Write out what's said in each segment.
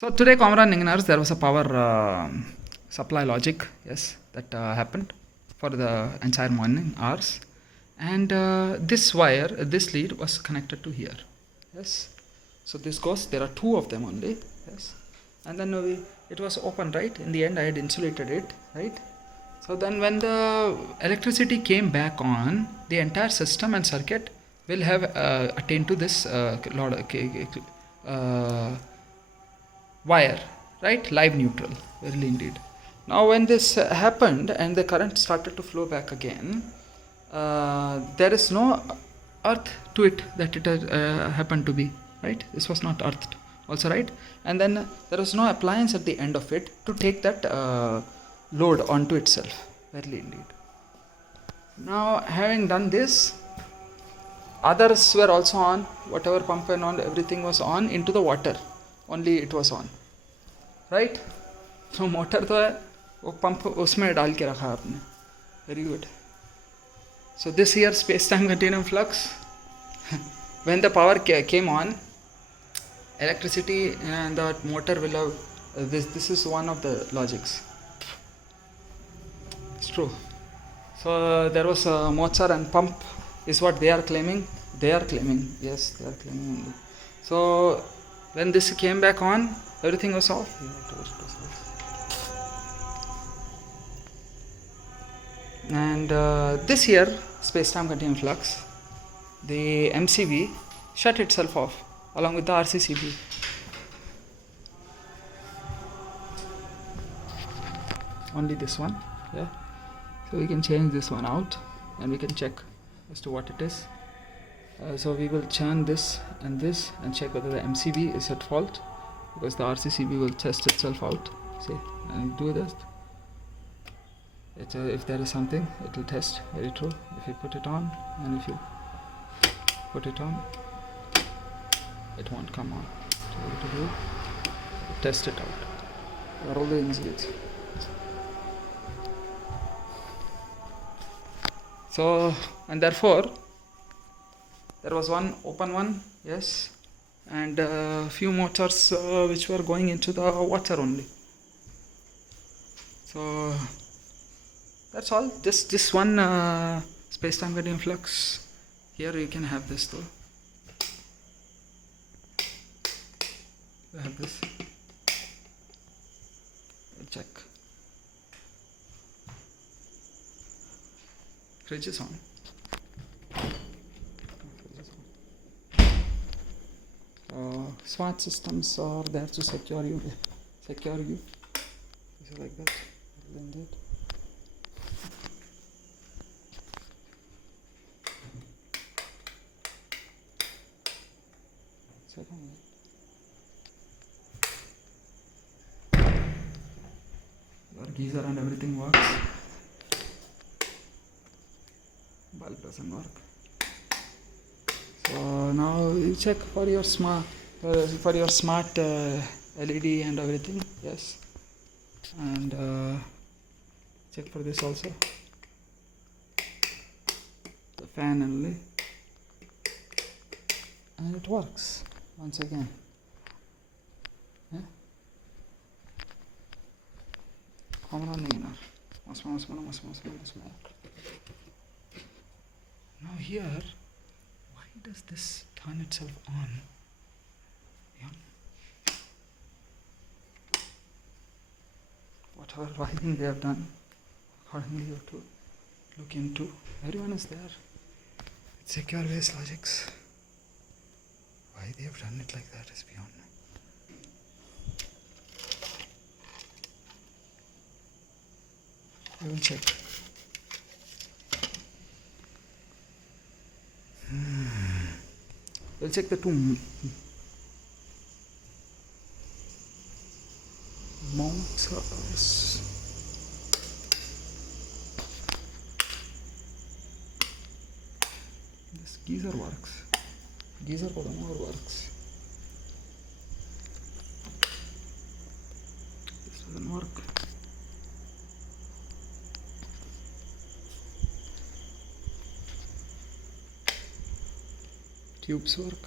So today, Comrade Ninginars, there was a power supply logic, yes, that happened for the entire morning hours, and this wire, this lead was connected to here, yes. So this goes. There are two of them only, yes, and then it was open, right? In the end, I had insulated it, right? So then, when the electricity came back on, the entire system and circuit will have attained to this wire, right? Live neutral, verily indeed. Now when this happened and the current started to flow back again, there is no earth to it that it happened to be, right? This was not earthed also, right? And then there was no appliance at the end of it to take that load onto itself, verily indeed. Now having done this, others were also on, whatever pump and all, everything was on into the water, only it was on, right तो motor तो है वो pump उसमें डाल के रखा आपने very good so this year space time continuum flux when the power came on, electricity and the motor will have this is one of the logics, it's true. So there was a motor and pump is what they are claiming, yes, they are claiming only. So when this came back on, everything was off. And this year, space-time continuum flux, the MCB shut itself off along with the RCCB. Only this one, yeah. So we can change this one out and we can check as to what it is. So we will churn this and check whether the MCB is at fault, because the RCCB will test itself out. See, and do this. If there is something, it will test. Very true. If you put it on and if you put it on, it won't come on. So what to do? Test it out. Where are all the insights? So, and therefore, there was one open one, yes, and a few motors which were going into the water only. So that's all. This one space-time continuum flux. Here you can have this though. You have this. We'll check. Fridge is on. Smart systems are there to secure you. Is it like that? Like that. Your geyser and everything works. Bulb doesn't work. So now you check for your smart LED and everything, yes, and check for this also, the fan only, and it works once again. Yeah. Now here, why does this turn itself on? Yeah. Whatever wiring they have done, accordingly you have to look into. Everyone is there. It's secure base logics. Why they have done it like that is beyond me. We will check. We'll check the two motors. This geyser works. Geyser never works. This doesn't work. Tubes work.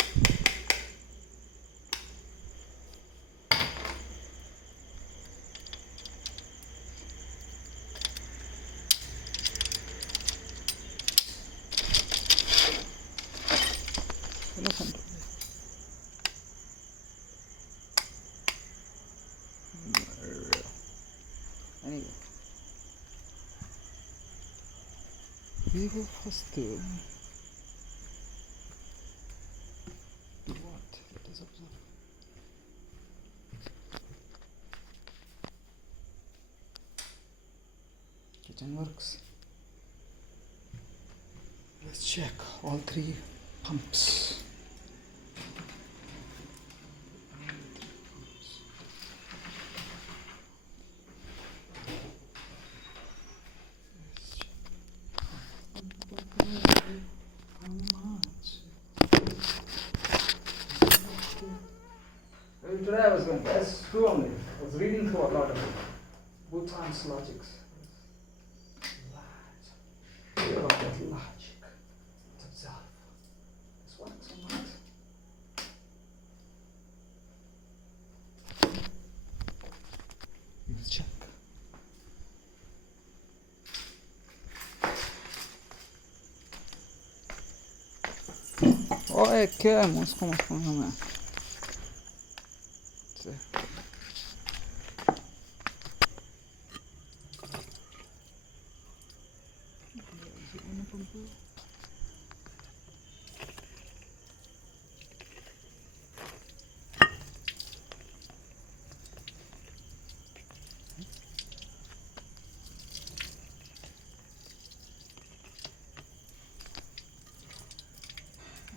We go first to what? Let us observe. Kitchen works. Let's check all three pumps. Today I was going, that's true only. I was reading through a lot of Bhutan's logics. Hear about that logic. Let's observe. This works or not? Let's check. Oye, ¿qué? Mosco, no.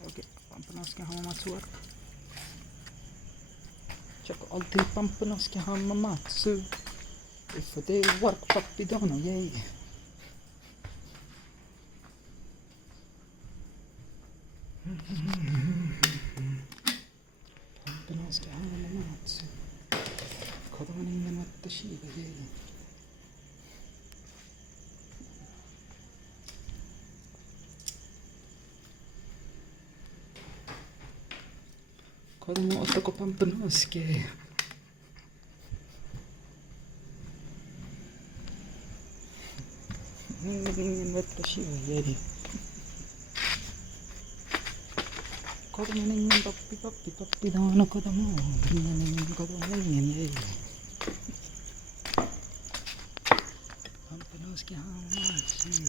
Okay, pump ska Hamamatsu work. Check all three pump ska Hamamatsu. If they work, papi dono, yay. Pump ska Hamamatsu. Kodomanin and what the Shiva, yay. Kodomo otoko pump no ske. What the Shiva, yay. Kodomanin papi dono kodomo. Kodomanin yay. Pump no ske Hamamatsu.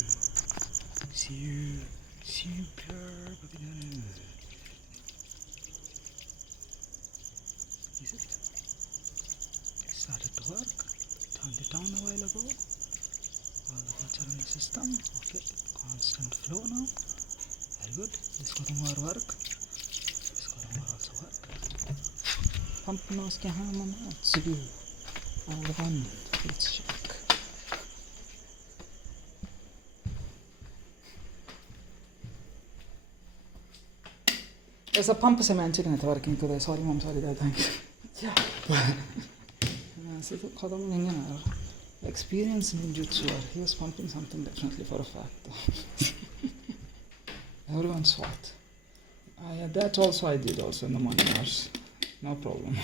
Super papi dono. Is it? It started to work. Turned it on a while ago. All the water in the system. Okay, constant flow now. Very good. This Kodomar work. This Kodomar also work. Pump nose ke Hamamatsu. All one. Let's check. There's a pump semantic networking today. Sorry, mom, sorry, dad, thanks. Yeah. So experience ninjutsu. He was pumping something definitely for a fact. Everyone saw it. Yeah, that also I did also in the morning hours. No problem.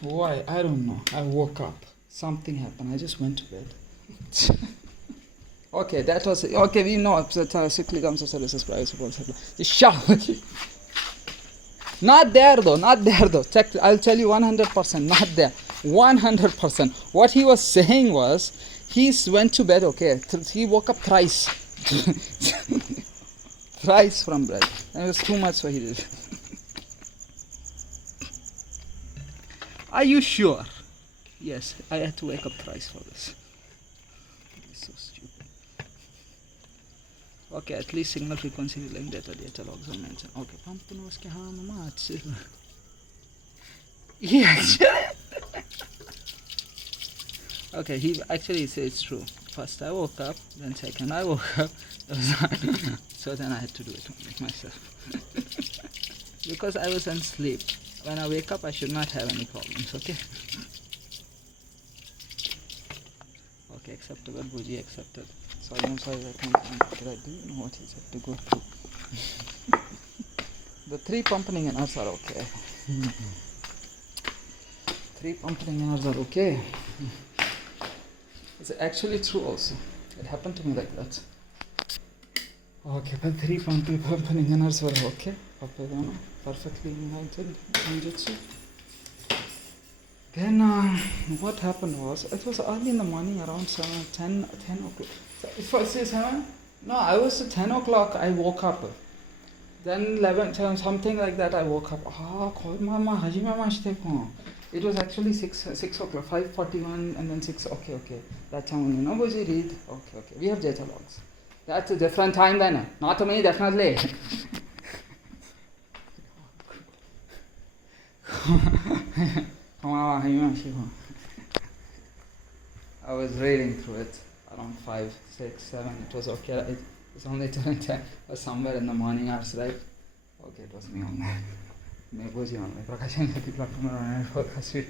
Why? I don't know. I woke up. Something happened. I just went to bed. Okay, that was okay. We know that sickly comes to services price. Just shut up. Not there though. Check. I'll tell you 100%. Not there. 100%. What he was saying was, he went to bed. Okay, he woke up thrice. Thrice from bed. And it was too much, so he did. Are you sure? Yes, I had to wake up thrice for this. It's so stupid. Okay, at least signal frequency like data logs are mentioned. Okay, pump nose ke Hamamatsu. He actually. Okay, he actually says it's true. First I woke up, then second I woke up. So then I had to do it myself. Because I was asleep. When I wake up, I should not have any problems, okay? Okay, acceptable, Buji accepted. Sorry, I'm sorry, I can't do you know what he said to go through. The 3 pumping inners are okay. 3 pumping inners are okay. It's actually true also. It happened to me like that. Okay, but 3 pumping inners were okay. Perfectly united ninjutsu. Then what happened was, it was early in the morning, around 10 o'clock. So, first say 7, No, I was at 10 o'clock, I woke up. Then 11, something like that, I woke up. It was actually 6 o'clock, 5:41 and then 6. Okay. That time only. No, was you read? Okay. We have data logs. That's a different time then. Not to me, definitely. I was reading through it around 5, 6, 7. It was okay. It was only 10 or somewhere in the morning hours, right? Okay, it was me on that. मैं बुझी हूँ मैं प्रकाशन की platform में रहने focus भी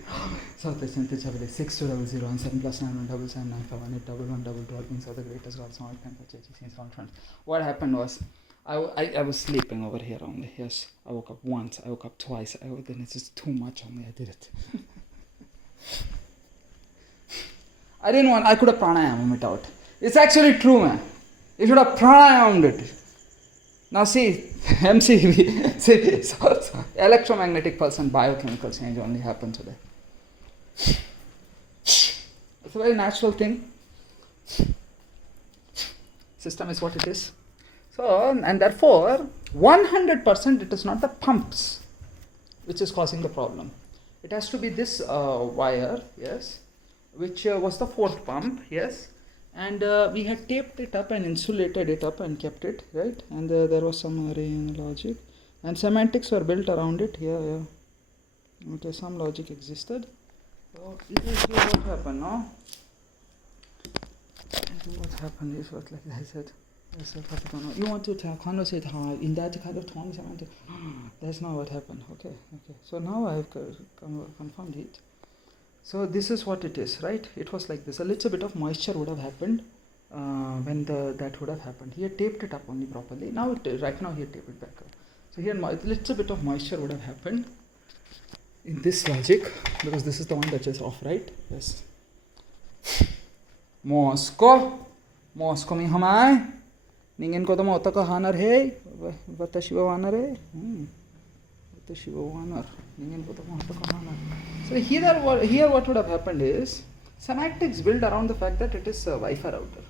साथ में चलते 6200 and 7 plus 9 17795181122 so the greatest God small can purchase since all front. What happened was I was sleeping over here only. Yes, I woke up once, I woke up twice. Then it's just too much on me. I did it. I didn't want. I could have pranayama it out. It's actually true, man. You should have pranayamed it. Now see, MCV, see, so electromagnetic pulse and biochemical change only happen today. It's a very natural thing. System is what it is. So, and therefore, 100% it is not the pumps which is causing the problem. It has to be this wire, yes, which was the fourth pump, yes. And we had taped it up and insulated it up and kept it, right? And there was some array and logic. And semantics were built around it, yeah. Okay, some logic existed. So, this is what happened, no? What happened is what, like I said, you want to conversate in that kind of tone, semantic. That's not what happened, okay. So now I have confirmed it. So this is what it is, right? It was like this. A little bit of moisture would have happened when that would have happened. He had taped it up only properly. Now right now he had taped it back up. So here a little bit of moisture would have happened in this logic because this is the one that is off, right? Yes. Moscow mi hamai. Ningen ko tamo otaka hanar hai. Watashi wa hanar hai. Watashi wa hanar. So here what would have happened is semantics built around the fact that it is a Wi-Fi router.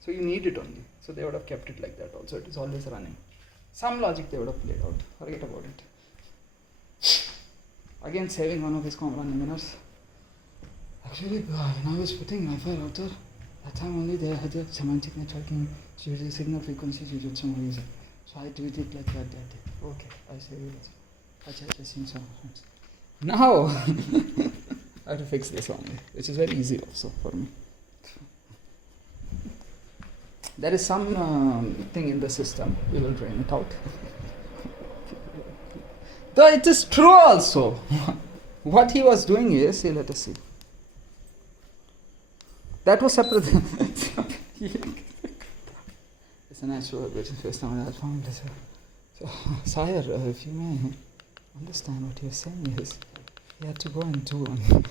So you need it only. So they would have kept it like that also. It is always running. Some logic they would have played out. Forget about it. Again saving one of his common minutes. Actually when I was putting Wi-Fi router, that time only they had a semantic networking signal frequencies. So I did it like that day. Okay, I say it. Now I have to fix this only, which is very easy also for me. There is some thing in the system, we will drain it out. Though it is true also. What he was doing is, let us see. That was separate. It's a natural system. So, sire, if you may understand what you're saying is, you have to go and do one.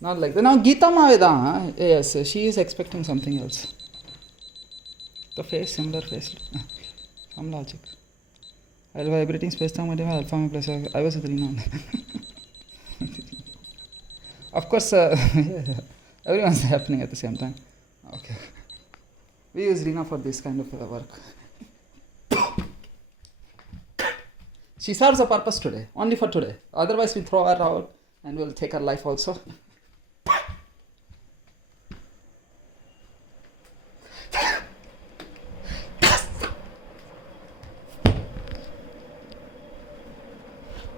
Not like that. Now Geeta Maveda, yes, she is expecting something else. The face, similar face. Some logic. While vibrating space time alpha plus I was with Rina. Of course, everyone's happening at the same time. Okay. We use Rina for this kind of work. She serves a purpose today, only for today. Otherwise, we throw her out and we'll take her life also.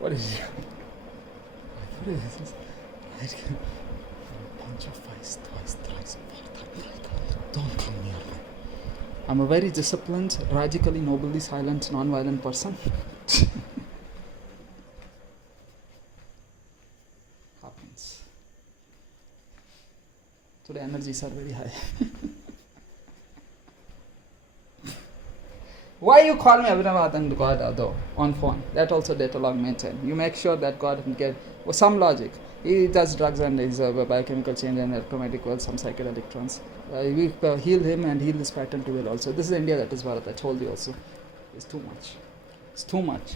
What is it? What is this? Punch your face twice, thrice. Don't come near me. I'm a very disciplined, radically, nobly silent, non-violent person. Happens. Today energies are very high. Why you call me Abhinav and God though on phone? That also data log maintain. You make sure that God can get some logic. He does drugs and his biochemical change and electromagnetic world, some psychedelic trance. We heal him and heal this pattern to will also. This is India, that is Bharat. I told you also. It's too much. It's too much.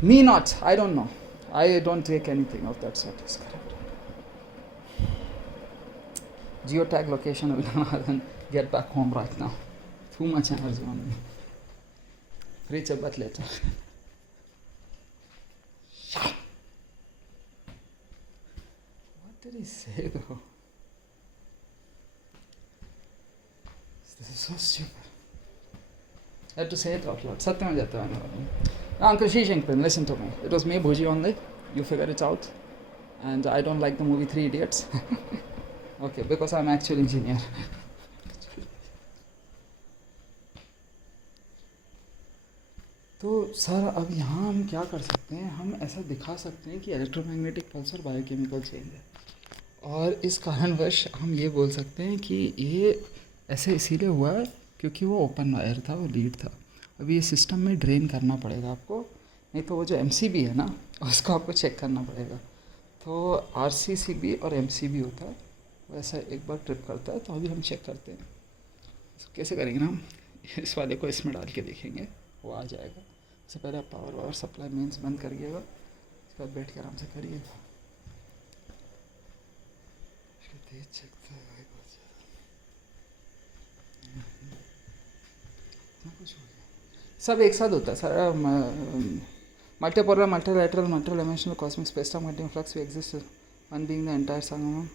Me not. I don't know. I don't take anything of that sort. It's correct. Geotag location, I will get back home right now. too much energy on me. Reach a bit later. What did he say though? This is so stupid. I had to say it out loud. Satyam Jatta. Uncle Xi Jinping, listen to me. It was me, Bhuji, only. You figure it out. And I don't like the movie Three Idiots. Okay, because I'm actual engineer. तो sir अब यहाँ हम क्या कर सकते हैं, हम ऐसा दिखा सकते हैं कि इलेक्ट्रोमैग्नेटिक पल्स और बायोकेमिकल चेंज है, और इस कारणवश हम ये बोल सकते हैं कि ये ऐसे इसीलिए हुआ है क्योंकि वो ओपन वायर था, वो लीड था. अभी ये सिस्टम में ड्रेन करना पड़ेगा आपको, नहीं तो वो जो MCB है ना उसको आपको चेक करना पड़ेगा. तो RCCB और MCB होता है, वैसा एक बार ट्रिप करता है. तो अभी हम चेक करते हैं कैसे करेंगे ना, हम इस वाले को इसमें डाल के देखेंगे, वो आ जाएगा. उससे पहले आप पावर सप्लाई मेंस बंद करिएगा, उसके बाद बैठ के आराम से करिएगा. सब एक साथ होता है sir. Multipolar, multilateral, multidimensional cosmic spectrum containing flux we exist, one being the entire संगमम.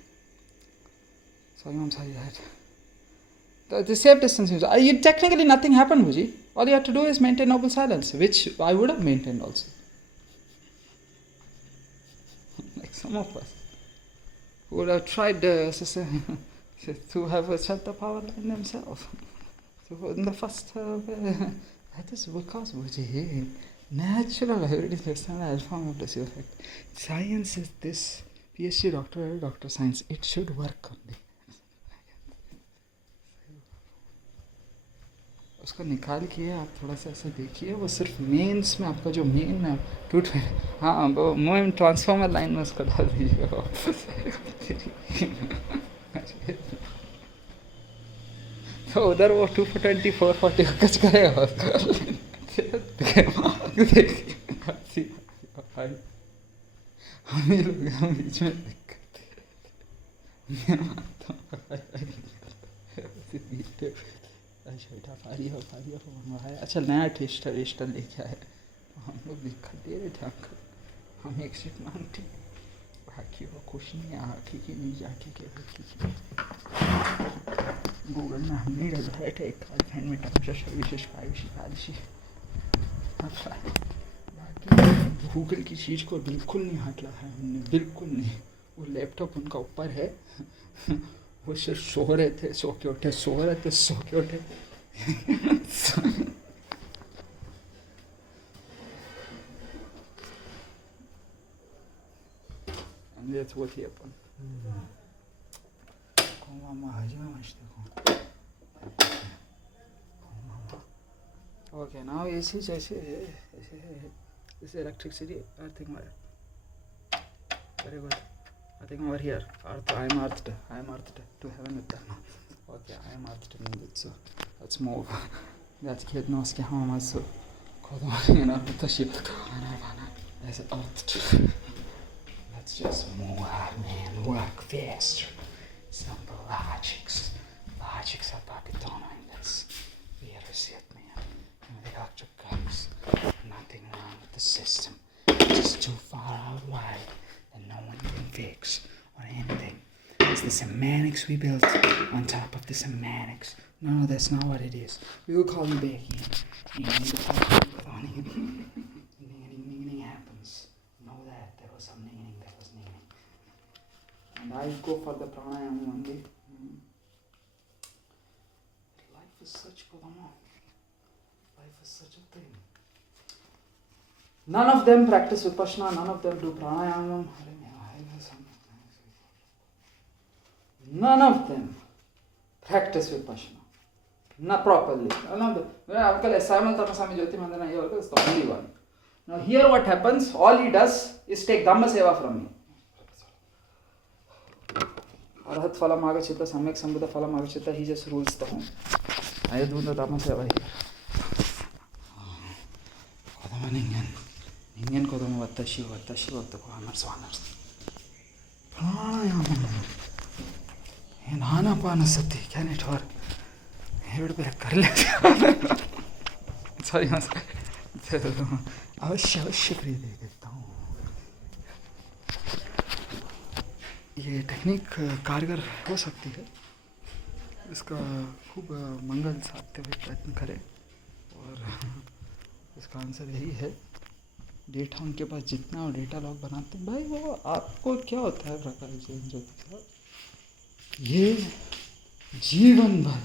The safe distance. You technically nothing happened, Bhuji. All you have to do is maintain noble silence, which I would have maintained also. Like some of us who would have tried to have shut the power line themselves. So in the first, that is because, Bhuji, natural hybrid external alpha plus effect. Science is this. PhD doctor science. It should work only. उसको निकाल के आप थोड़ा सा ऐसे देखिए, वो सिर्फ मेंस में आपका जो मेन है टूट, हाँ वो मेन ट्रांसफार्मर लाइन में उसको डाल दीजिएगा. तो उधर वो 22440 कच करेगा. हम ये लोग हम बीच में दिक्कत अच्छा नया टेस्टर लेके आए, हम लोग दिक्कत दे रहे थे अंकल. हम एक सीट मांगते, बाकी वो कुछ नहीं, यहाँ ठीक ही नहीं, जाके के ठीक है. गूगल में हम नहीं रहे थे एक फैन में टमशा विशेष बारिशी. बाकी गूगल की चीज़ को बिल्कुल नहीं हाथ लगाया हमने, बिल्कुल नहीं. वो लैपटॉप उनका ऊपर है, वो सिर्फ सो रहे थे, सो के उठे. And that's what happened. Okay, now AC जैसे electricity, earthing wire. Very good. I think over here, I am earthed to heaven with them. Okay, I am earthed in it, so let's move. That kid knows कि हम also खुद मारेंगे ना तो शिव ऐसे earthed. Let's just move, man. Work faster. Simple logics are Pakistani in this. Where is it, man? And the doctor comes. Nothing wrong with the system. Just too far out wide. And no one can fix or anything. It's the semantics we built on top of the semantics. No, that's not what it is. We will call you back in. Anything happens. Know that there was some meaning, there was meaning. And I go for the pranayama only. Life is such Kodama. Life is such a thing. None of them practice Vipassana, none of them do pranayama. None of them practice Vipassana. Not properly. None of them. Uncle Asama Tapasami Jyoti Mandana is the only one. Now here what happens, all he does is take Dhamma Seva from me. Arhat Phalam Agachita, Samek Sambuddha Phalam Agachita, he just rules the home. I do the Dhamma Seva here. Ningen Kodama Vatashi Honors. Pranayama. And Anapanasati, can it work? ಎರಡು ಬೇರೆ ಕರಲೆ sorry अवश्य अवश्य प्रिय दे देता हूँ. ये technique कारगर हो सकती है, इसका खूब मंगल साधते हुए प्रयत्न करें. और इसका आंसर यही है, डेटा उनके पास जितना और डेटा लॉग बनाते हैं भाई, वो आपको क्या होता है प्रकाश ज्योति, ये जीवन भर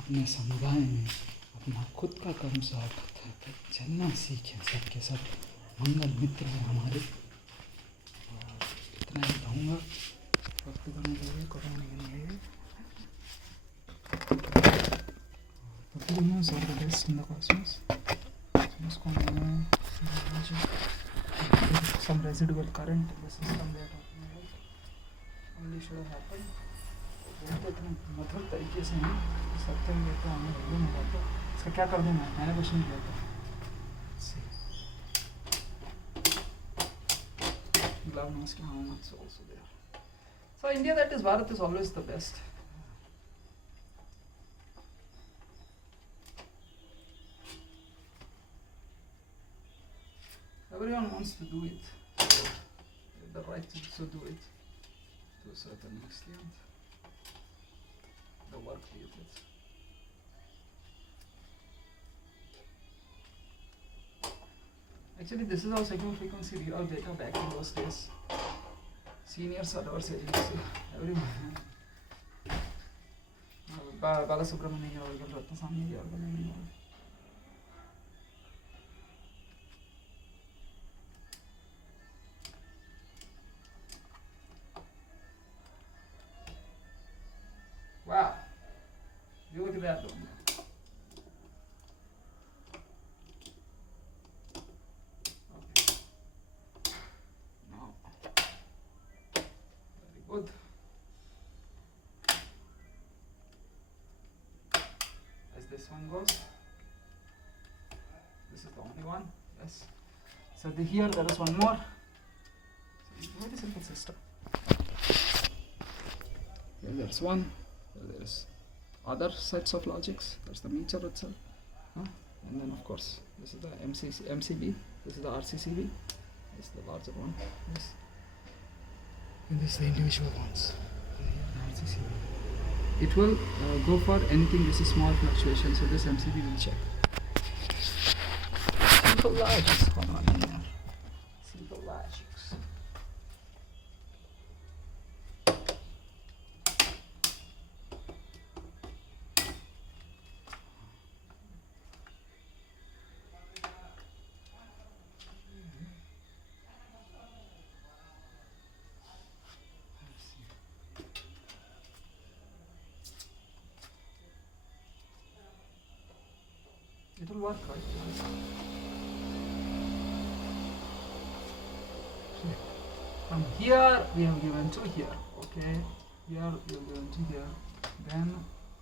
अपने समुदाय में अपना खुद का कर्म साफ करता है. चलना सीखें सबके सब मंगल मित्र हैं हमारे. और इतना ही कहूँगा, वक्त करने के लिए करने के लिए Neptunians are the best in the cosmos. Some residual current in the system they are talking about only should have happened. बहुत इतना मतलब तरीके से नहीं सत्य में लेता हूँ, मालूम होगा तो इसका क्या कर दूँ मैंने क्वेश्चन किया था. Glove mask is also there. So India, that is Bharat, is always the best. Everyone wants to do it. They have the right to so do it to a certain extent. The work created. Actually, this is how signal frequency readout data back in those days. Senior servers agency. Everyone. Bala Subramanian or Ratnasamy or wow. You look at that though. Good. As this one goes, this is the only one. Yes. So here there is one more. So very simple system. Here there's one. Here there is other sets of logics. There's the meter itself, and then of course this is the MCB. This is the RCCB. This is the larger one. Yes. And this is the individual ones. It will go for anything. This is small fluctuation, so this MCB will check. Simple logics, come on in there. Simple logics. It will work, right? From here we have given to here, okay? Here we have given to here. Then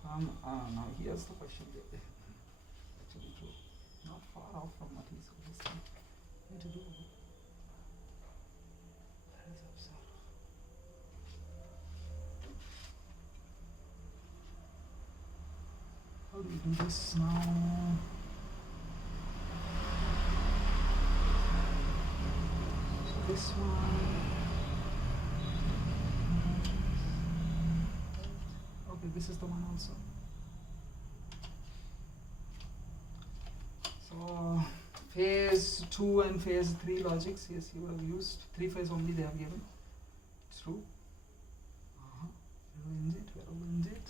from now here's the question. Actually true. Not far off from what he's saying. What to do? That is absurd. How do we do this now? This one. Okay, this is the one also. So phase 2 and phase 3 logics, yes, you have used 3 phase only they have given. True. It.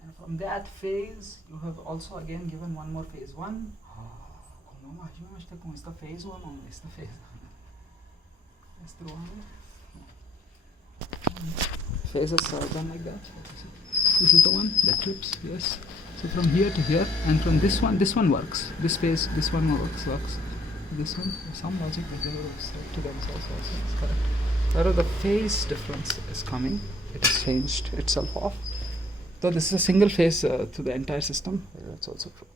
And from that phase you have also again given one more phase 1. It's the phase 1 only, it's the phase 1. Phases are done like that. This is the one that trips, yes. So from here to here, and from this one works. This phase, this one works. This one, some logic that they have said to themselves also is correct. Wherever the phase difference is coming, it has changed itself off. Though this is a single phase to the entire system, it's also true.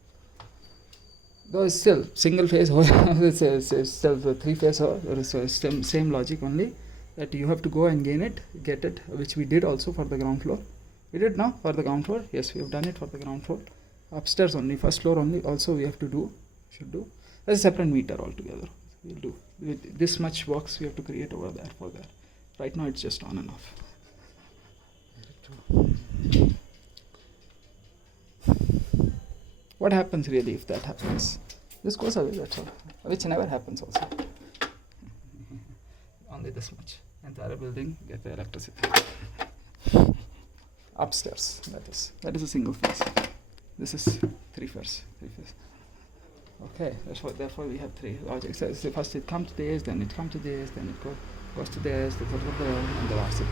Though it's still single phase, it's still the 3 phase, there is same logic only, that you have to go and get it, which we did also for the ground floor. We did now for the ground floor. Yes, we have done it for the ground floor. Upstairs only, first floor only. Also, we have to do, should do. That's a separate meter altogether. We'll do. With this much box we have to create over there for that. Right now it's just on and off. What happens really if that happens? This goes away, that's all. Which never happens also. Only this much. Entire building get the electricity. Upstairs, that is a single phase. This is three phase. Okay, therefore we have three logics. So first it comes to this, then it comes to this, then it goes to this, and the RCP.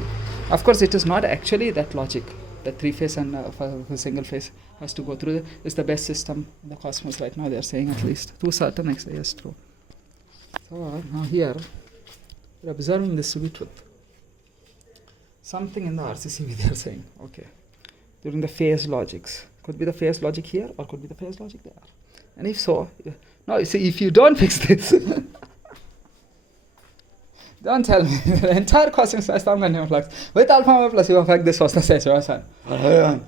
Of course, it is not actually that logic. The three phase and for single phase has to go through. It's the best system in the cosmos right now. They are saying, at least to a certain extent, yes, true. So now here we're observing this to be truth. Something in the RCCB they are saying. Okay, during the phase logics, could be the phase logic here or could be the phase logic there. And if so, now you see, if you don't fix this, don't tell me the entire cosmos is going flux. With alpha omega plus, you affect this situation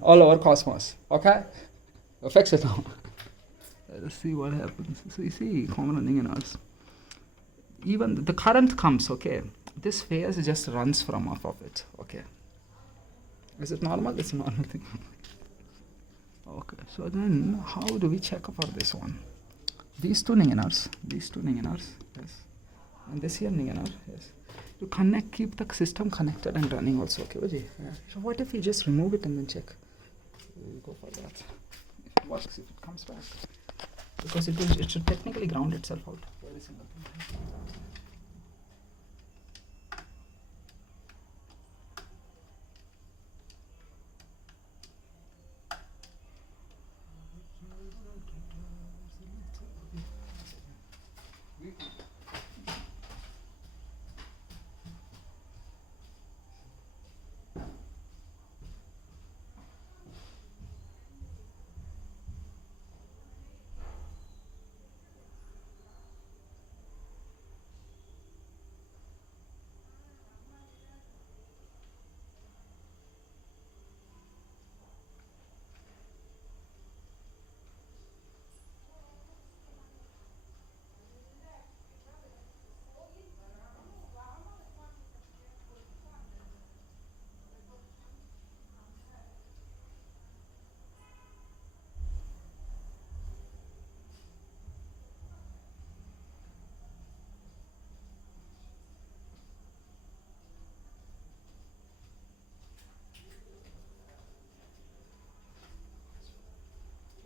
all over cosmos. Okay, fix it now. Let's see what happens. So you see, common running in us. Even the current comes. Okay, this phase just runs from off of it. Okay, is it normal? It's a normal thing. Okay, so then how do we check for this one? These two Ningenars, yes, and this here Ningenar, yes. To connect, keep the system connected and running also. Okay, yeah. So what if we just remove it and then check? We'll go for that. If it works, if it comes back, because it should technically ground itself out. Very simple thing.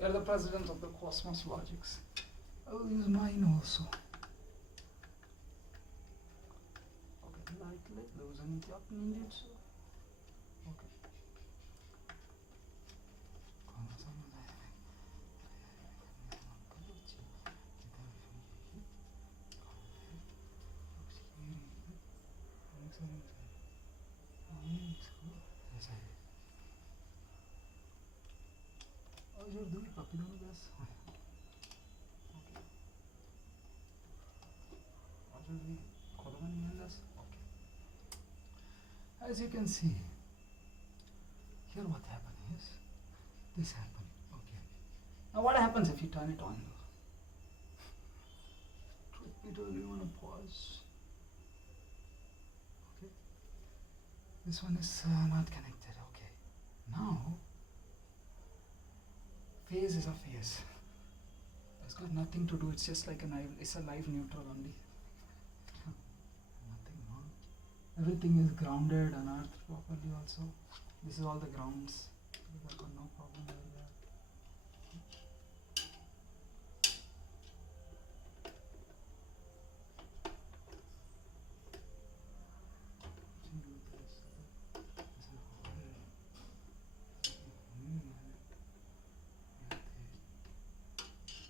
You are the president of the Cosmos Logics. I will use mine also. Okay, lightly loosen it up needed. Okay. As you can see, here what happened is, this happened. Okay. Now what happens if you turn it on? Truth be told, you want to pause. Okay. This one is not connected. Okay. Now, phase is a phase. It's got nothing to do. It's just like it's a live neutral only. Nothing wrong. Everything is grounded and earthed properly also. This is all the grounds. I've got no problem over there.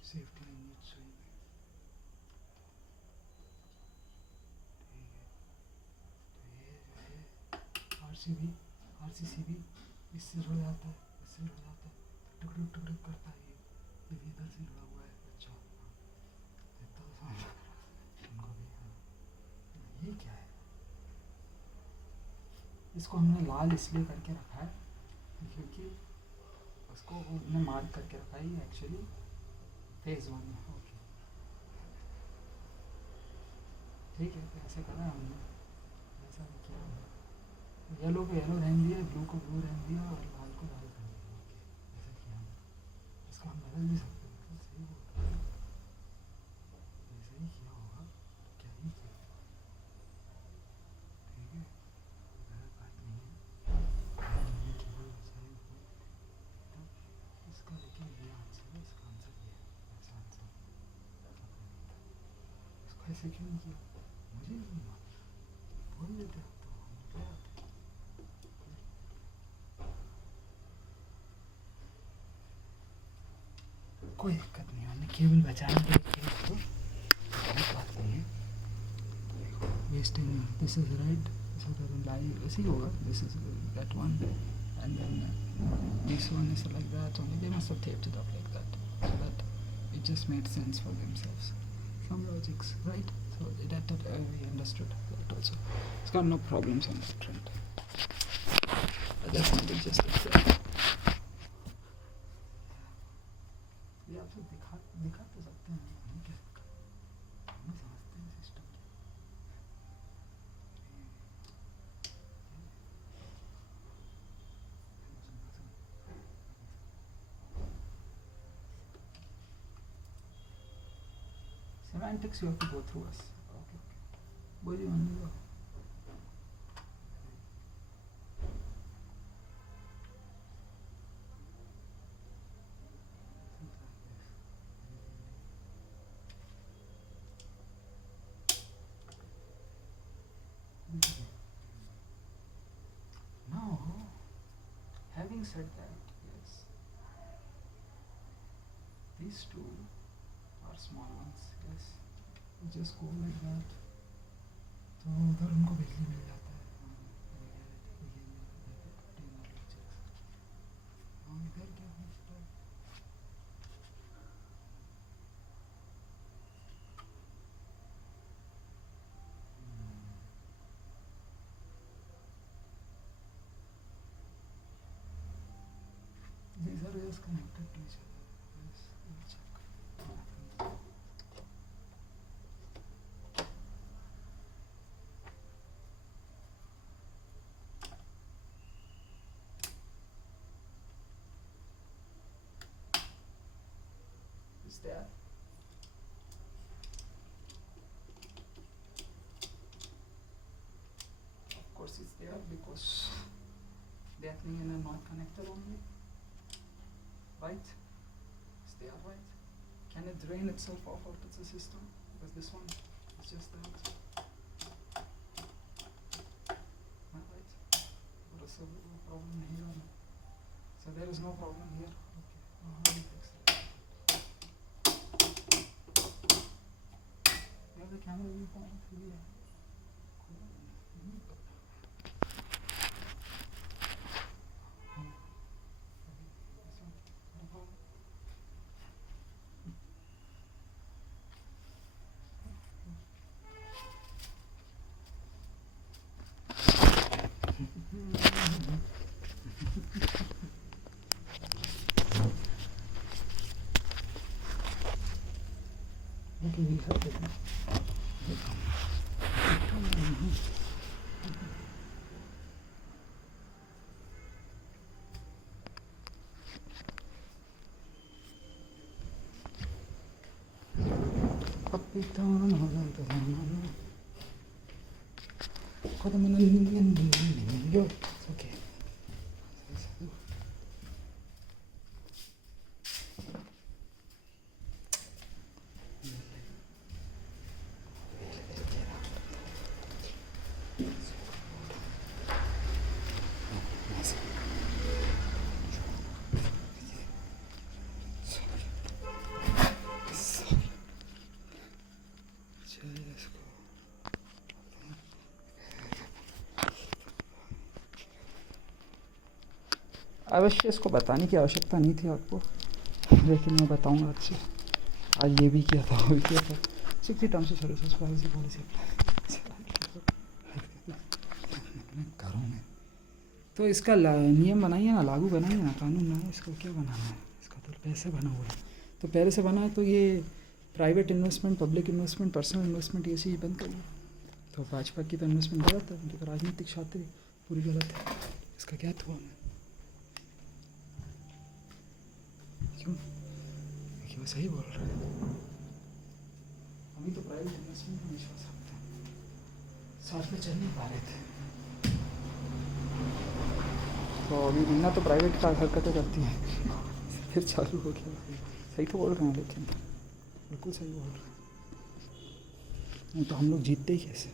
Safety needs to RCCB इससे जुड़ जाता है, इससे जुड़ जाता है, टुकड़े टुकड़े करता है ये भी इधर से जुड़ा हुआ है। अच्छा, उनको भी ये क्या है? इसको हमने लाल इसलिए करके रखा है क्योंकि उसको उसने मार्क करके रखा ही एक्चुअली फेज 1 में। ओके ठीक है, ऐसे करा हमने, ऐसा किया हमने, येलो को येलो रहने दिया, ब्लू को ब्लू रहने दिया और लाल को लाल कर दिया। ओके ऐसा किया हमने, इसको हम बदल नहीं सकते, मतलब सही बोल रहा है, ऐसा ही किया होगा, क्या ही किया, ठीक है, गलत बात नहीं है, हमने केवल सही को तब इसका, लेकिन ये आंसर है, इसका आंसर ये है, ऐसा आंसर इसको ऐसे क्यों नहीं किया, मुझे नहीं मालूम, बोल देते आप तो हम क्या आते। कोई दिक्कत नहीं, हमने केवल बचाने के लिए तो गलत बात नहीं है, wasting this is right, so that lie ऐसे ही होगा, this is that one and then this one is like that only, they must have taped it up like that so that it just made sense for themselves, some logics, right? So that we understood that also, it's got no problems on that front. I just wanted just to say ये आपसे दिखा तो सकते हैं, हम क्या हमें समझते हैं सिस्टम क्या। Semantics you have to go through us. Okay. बोलिए मन्नू को। Now, having said that, yes, these two are small ones. Yes, you just go like that. तो उधर उनको बिजली मिल जाता है, इधर क्या होता है, these are just connected to each other. Yes, we'll check what happens. Is there? Of course it's there because they are happening in a not connected only. Right? Is there, right? Can it drain itself off of the system? Because this one is just that. Not right? What is the problem here? So there is no problem here. Okay. Now how do you fix it? You have the camera viewpoint? Yeah. Cool. Okay, we have it. Okay. अवश्य इसको बताने की आवश्यकता नहीं थी आपको, लेकिन मैं बताऊंगा अच्छे। आज ये भी किया था, वो भी किया था। Security terms of services privacy policy घरों में तो इसका नियम बनाइए ना, लागू बनाइए ना, कानून ना, इसको क्या बनाना है, इसका तो पहले से बना हुआ है। तो पहले से बना है तो ये private investment, public investment, personal investment, ये चीज़ बंद करिए। तो भाजपा की तो इन्वेस्टमेंट गलत है, उनकी तो राजनीतिक छात्री पूरी गलत है, इसका क्या हुआ हमें क्यों? देखिए वो सही बोल रहे हैं, अभी तो प्राइवेट इन्वेस्टमेंट में विश्वास रखते हैं, साथ में चल नहीं पा रहे थे। तो अभी मीना तो प्राइवेट का हरकतें करती है फिर चालू हो गया। सही तो बोल रहे हैं, लेकिन बिल्कुल सही बोल रहे हैं, नहीं तो हम लोग जीतते ही कैसे।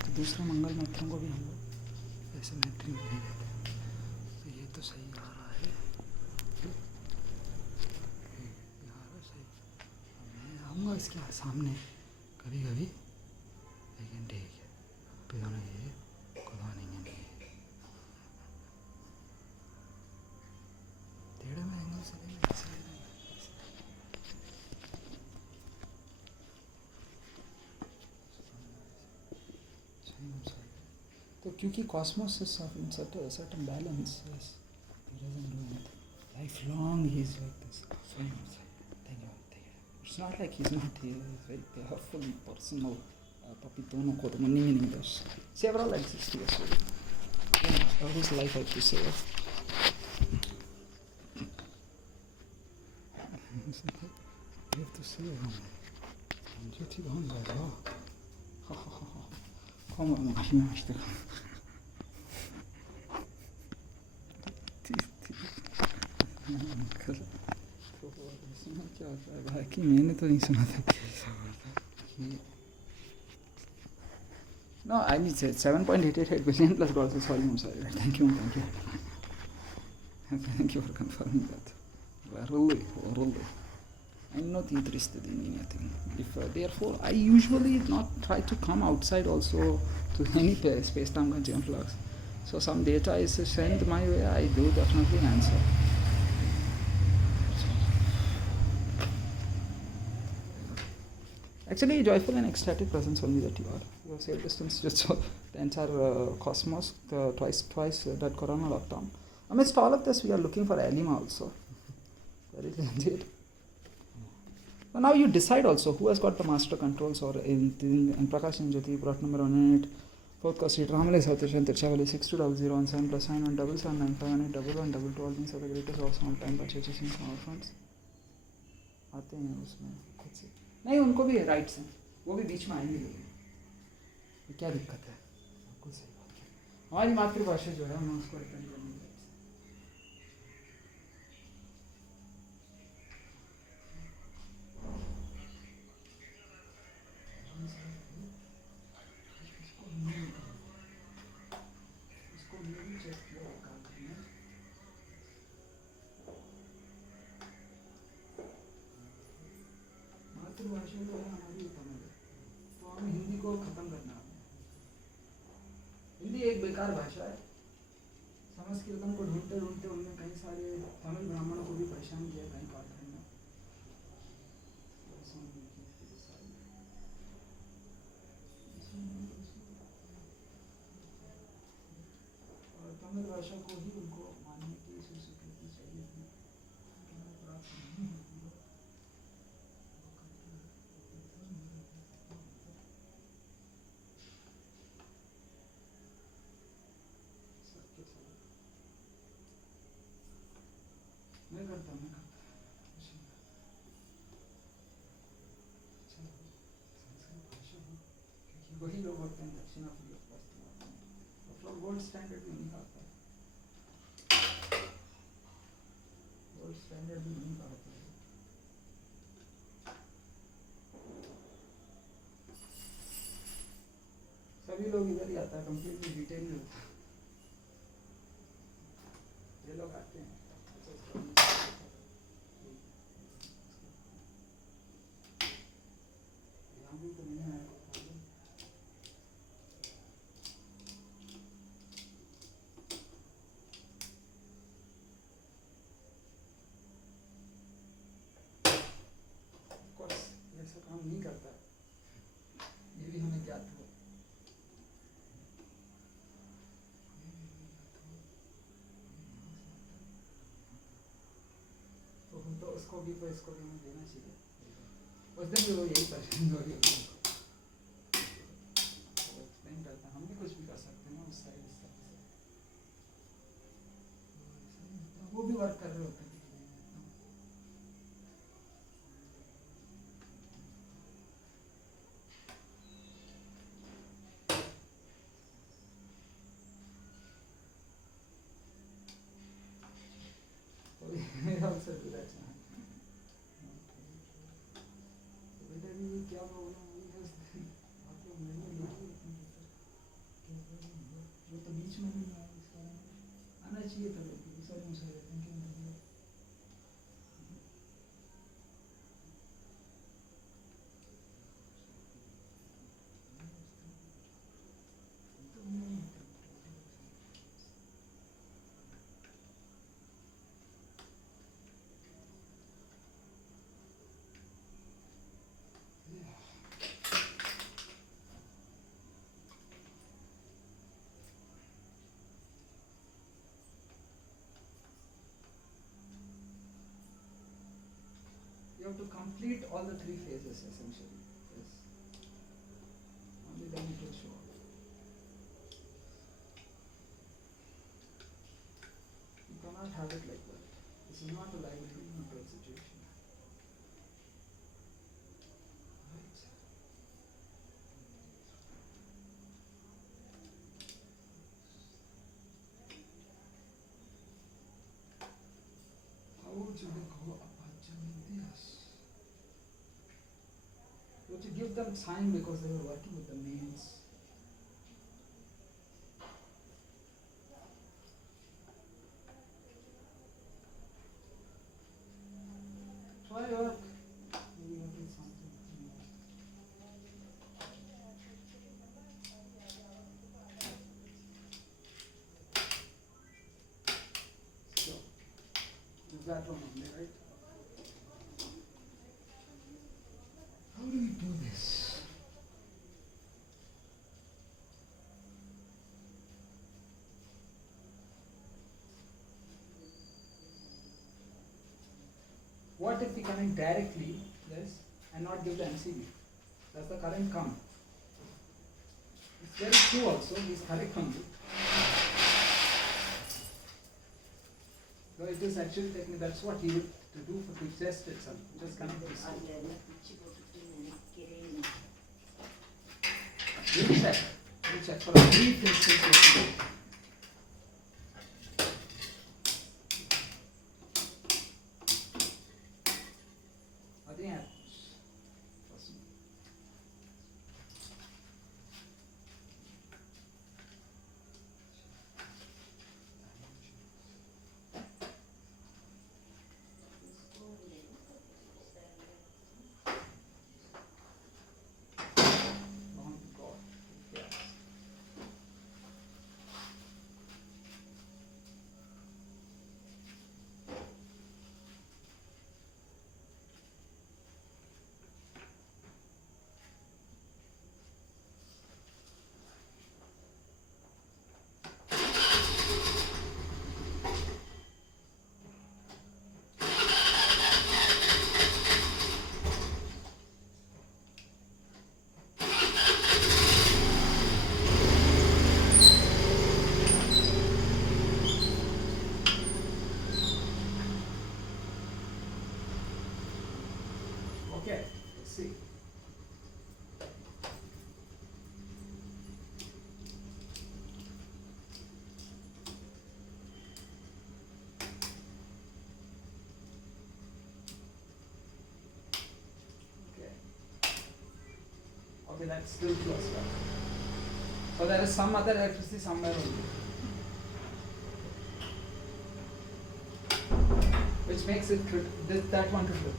तो दूसरे मंगल मित्रों को भी हम लोग ऐसे मैत्री नहीं देते, तो ये तो सही आ रहा है, सही। मैं आऊँगा इसके सामने कभी कभी, लेकिन ठीक है पिघाना ये खुदा नहीं है, टेढ़े में एंगल से नहीं, तो क्योंकि Cosmos is in certain balance, yes, he doesn't do anything lifelong, he's like this. Thank you. It's not like he's not here, he's very powerful personal papi dono ko to meaning this several exist, yes, all his life I have to say you have to say जो ठीक हो जाएगा, come on, master क्या होता है भाई कि मैंने तो नहीं सुना था कि no, I mean 7.888 billion plus dollars is volume, sorry. Thank you for confirming that. Really. I'm not interested in anything. If therefore I usually not try to come outside also to any space-time continuum flux. So some data is sent my way, I do definitely answer. Actually, joyful and ecstatic presence only that you are. Your safe distance just so the entire cosmos, twice that corona lockdown. Amidst all of this, we are looking for Alima also. Very legit. So now you decide also who has got the master controls, or in Prakash and Jyoti, plot number 108, fourth cost sheet, Ramale South Asian, Tirchavali 6200 7 plus sign 1 779 518 all things are the greatest also on time purchasing from our funds. आते हैं उसमें खुद से नहीं, उनको भी rights हैं, वो भी बीच में आएंगे, क्या दिक्कत है, बिल्कुल सही बात है। हमारी मातृभाषा जो है हमें उसको डिपेंड करनी चाहिए। मातृभाषा जो है हमारी तमिल है, तो हमें हिंदी को खत्म करना है। हिंदी एक बेकार भाषा है, संस्कृतम को ढूंढते ढूंढते उनने कई सारे तमिल ब्राह्मणों को भी परेशान किया कहीं कालखंड में। और तमिल भाषा को ही उनको मानने की स्वीकृति चाहिए थी, प्राप्त नहीं हुई। मैं करता वही लोग होते हैं दक्षिण अफ्रीका, गोल्ड स्टैंडर्ड भी नहीं खाता है, गोल्ड स्टैंडर्ड भी नहीं खाता है। सभी लोग इधर ही आता है, कंप्लीटली डिटेल में होता है, ये लोग आते हैं। यहाँ भी तो नहीं है भी पर इसको भी हमें देना चाहिए. उस दिन भी वो यही परेशान हो रही है. नहीं करता, हम भी कुछ भी कर सकते हैं ना उस साइड से. वो भी वर्क कर रहे होते हैं. also do that. बेटा भी क्या प्रॉब्लम हुई है आप लोग मैंने लिखी वो तो बीच में नहीं आया इस कारण आना चाहिए था लेकिन सर मुझे थिंकिंग नहीं you have to complete all the three phases essentially. Yes. Only then it will show up. You cannot have it like that. This is not a lively neutral situation. Right. How would you go about doing this? You have to give them time because they were working with the mains. Try work. Maybe you did something. So, there's that one on there, right? How do we do this? What if we connect directly this and not give the MCB? Does the current come? It's very true also, he's correct on it. So it is actually technical, that's what he would to do for to test itself. Just connect this. We'll check for a brief instance. Okay, let's see. Okay, that's still close. So there is some other electricity somewhere only. Which makes it that one to flip.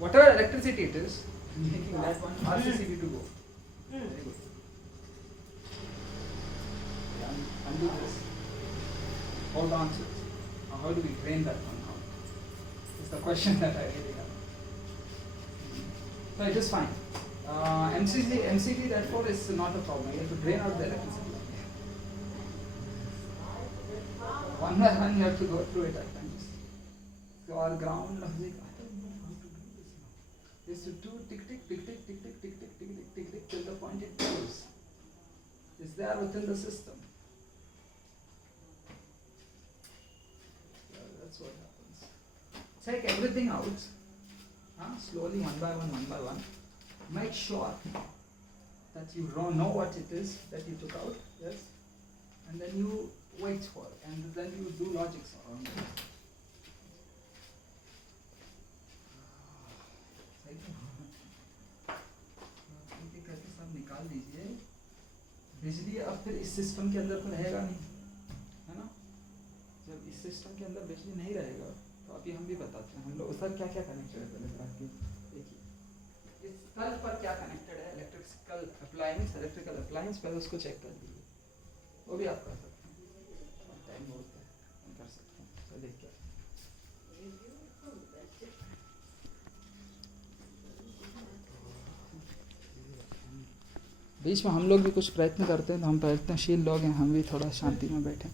Whatever electricity it is, making that one RCCB to go. Very good. Yeah, undo this. Hold on to it. Now how do we drain that one out? Is the question that I really have. So it is fine. MCB therefore is not a problem. You have to drain out the electricity. One by one you have to go through it at times. So our ground logic, I don't is to do tick tick tick tick tick tick tick tick tick tick tick tick till the point it goes. Is there within the system. Yeah, that's what happens. Take everything out. Slowly, one by one, one by one. Make sure that you know what it is that you took out, yes, and then you wait for it, and then you do logics around it. सब निकाल दीजिए. बिजली अब फिर इस system के अंदर तो रहेगा नहीं, है ना. जब इस सिस्टम के अंदर बिजली नहीं रहेगा तो अभी हम भी बताते हैं हम लोग सर क्या क्या कनेक्टेड है. पहले देखिए इस कल पर क्या कनेक्टेड है. इलेक्ट्रिकल अप्लायंस पहले उसको चेक कर लीजिए. वो भी आप कर सकते हैं. टाइम बहुत है, हम कर सकते हैं. तो देखिए बीच में हम लोग भी कुछ प्रयत्न करते हैं, तो हम प्रयत्नशील लोग हैं, हम भी थोड़ा शांति में बैठें.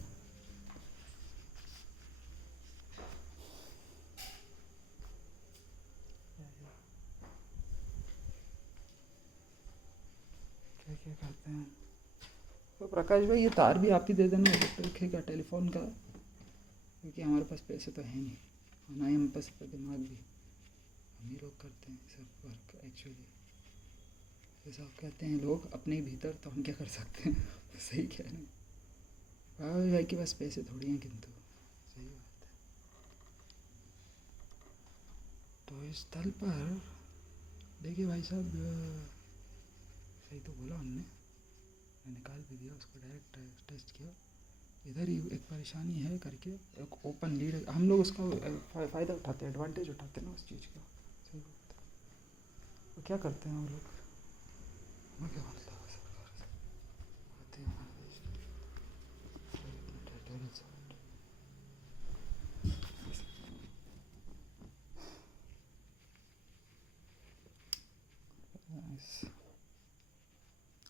क्या करते हैं. तो प्रकाश भाई ये तार भी आप ही दे देना इलेक्ट्रिक का टेलीफोन का, क्योंकि हमारे पास पैसे तो है नहीं और ना ही हमारे पास दिमाग भी. हम ही लोग करते हैं सब वर्क एक्चुअली. जैसा आप कहते हैं लोग अपने ही भीतर, तो हम क्या कर सकते हैं. सही कह रहे हैं. प्रकाश भाई के पास पैसे थोड़ी हैं, किंतु सही बात है. तो इस तल पर देखिए भाई साहब, सही तो बोला हमने, मैं निकाल भी दिया उसको, डायरेक्ट टेस्ट किया. इधर ही एक परेशानी है करके एक ओपन लीड, हम लोग उसका फ़ायदा उठाते हैं, एडवांटेज उठाते हैं ना उस चीज़ का. सही बात है. तो क्या करते हैं हम लोग, हमें क्या मतलब है सरकार से होती है हमारे देश की.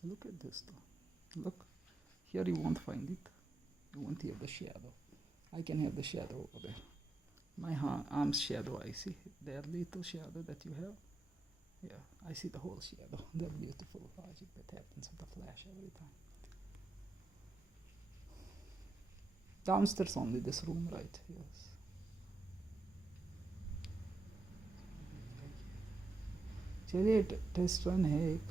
Look at this though. Look, here you won't find it. You won't hear the shadow. I can hear the shadow over there. My arm's shadow I see. Their little shadow that you have. Yeah, I see the whole shadow. The beautiful logic that happens with the flash every time. Downstairs only, this room, right? Yes. चलिए test run है एक.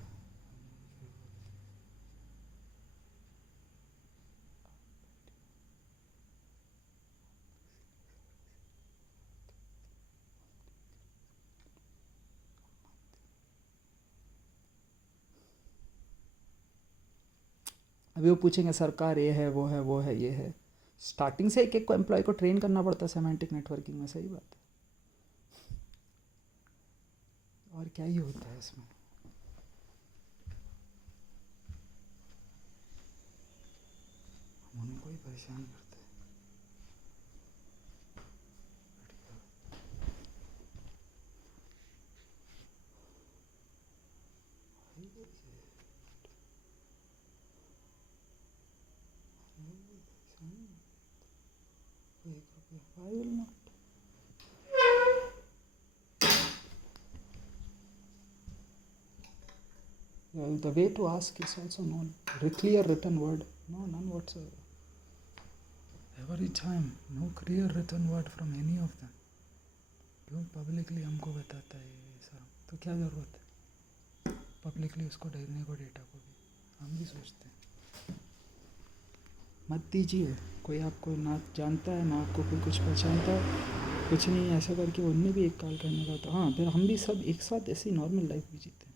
अभी वो पूछेंगे सरकार ये है वो है वो है ये है. स्टार्टिंग से एक एक को एम्प्लॉय को ट्रेन करना पड़ता है सेमेंटिक नेटवर्किंग में. सही बात है. और क्या ही होता है इसमें. हम उनको ही परेशान करते हैं. I will not. The way to ask is also known. Clear written word. No, none whatsoever. Every time, no clear written word from any of them. क्यों पब्लिकली हमको बताता है ऐसा, तो क्या ज़रूरत है पब्लिकली उसको देने को, डेटा को भी. हम भी सोचते हैं मत दीजिए. कोई आपको ना जानता है ना आपको कोई कुछ पहचानता है, कुछ नहीं. ऐसा करके उनने भी एक कॉल करने का था. हाँ, फिर हम भी सब एक साथ ऐसी नॉर्मल लाइफ भी जीते हैं.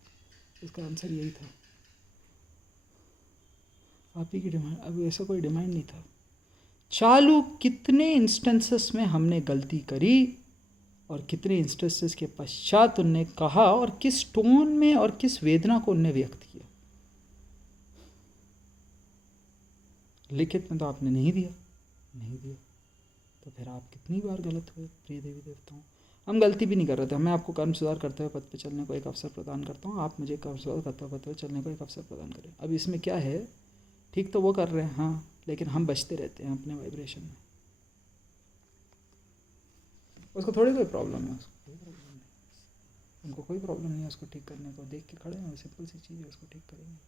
इसका आंसर यही था. आप ही की डिमांड, अब ऐसा कोई डिमांड नहीं था. चालू कितने इंस्टेंसेस में हमने गलती करी और कितने इंस्टेंसेस के पश्चात उनने कहा और किस टोन में और किस वेदना को उनने व्यक्त किया. लिखित में तो आपने नहीं दिया. तो फिर आप कितनी बार गलत हुए प्रिय देवी देवताओं. हम गलती भी नहीं कर रहे थे. मैं आपको कर्म सुधार करते हुए पथ पे चलने को एक अवसर प्रदान करता हूँ. आप मुझे कर्म सुधार करते हुए पथ पे चलने को एक अवसर प्रदान करें. अब इसमें क्या है, ठीक तो वो कर रहे हैं हाँ, लेकिन हम बचते रहते हैं अपने वाइब्रेशन में. उसको थोड़ी कोई प्रॉब्लम है, उसको कोई प्रॉब्लम नहीं. उनको कोई प्रॉब्लम नहीं है उसको ठीक करने को, देख के खड़े हैं, सिंपल सी चीज़ है, उसको ठीक करेंगे।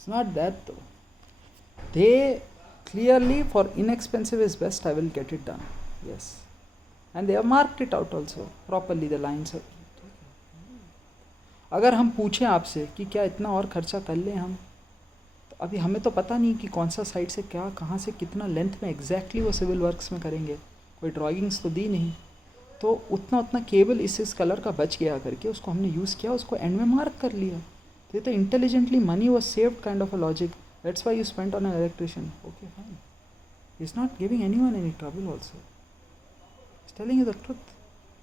It's not that though. They clearly, for inexpensive is best, I will get it done. Yes. And they have marked it out also properly, the lines are. अगर हम पूछें आपसे कि क्या इतना और खर्चा कर लें हम, तो अभी हमें तो पता नहीं कि कौन सा साइड से क्या, कहाँ से कितना लेंथ में एग्जैक्टली वो सिविल वर्क्स में करेंगे, कोई ड्राइंग्स तो दी नहीं, तो उतना उतना केबल इस कलर का बच गया करके उसको हमने यूज़ किया, उसको एंड में मार्क कर लिया। तो ये तो intelligently money was saved kind of a logic, that's why you spent on an electrician. Okay fine, he is not giving anyone any trouble also, is telling you the truth,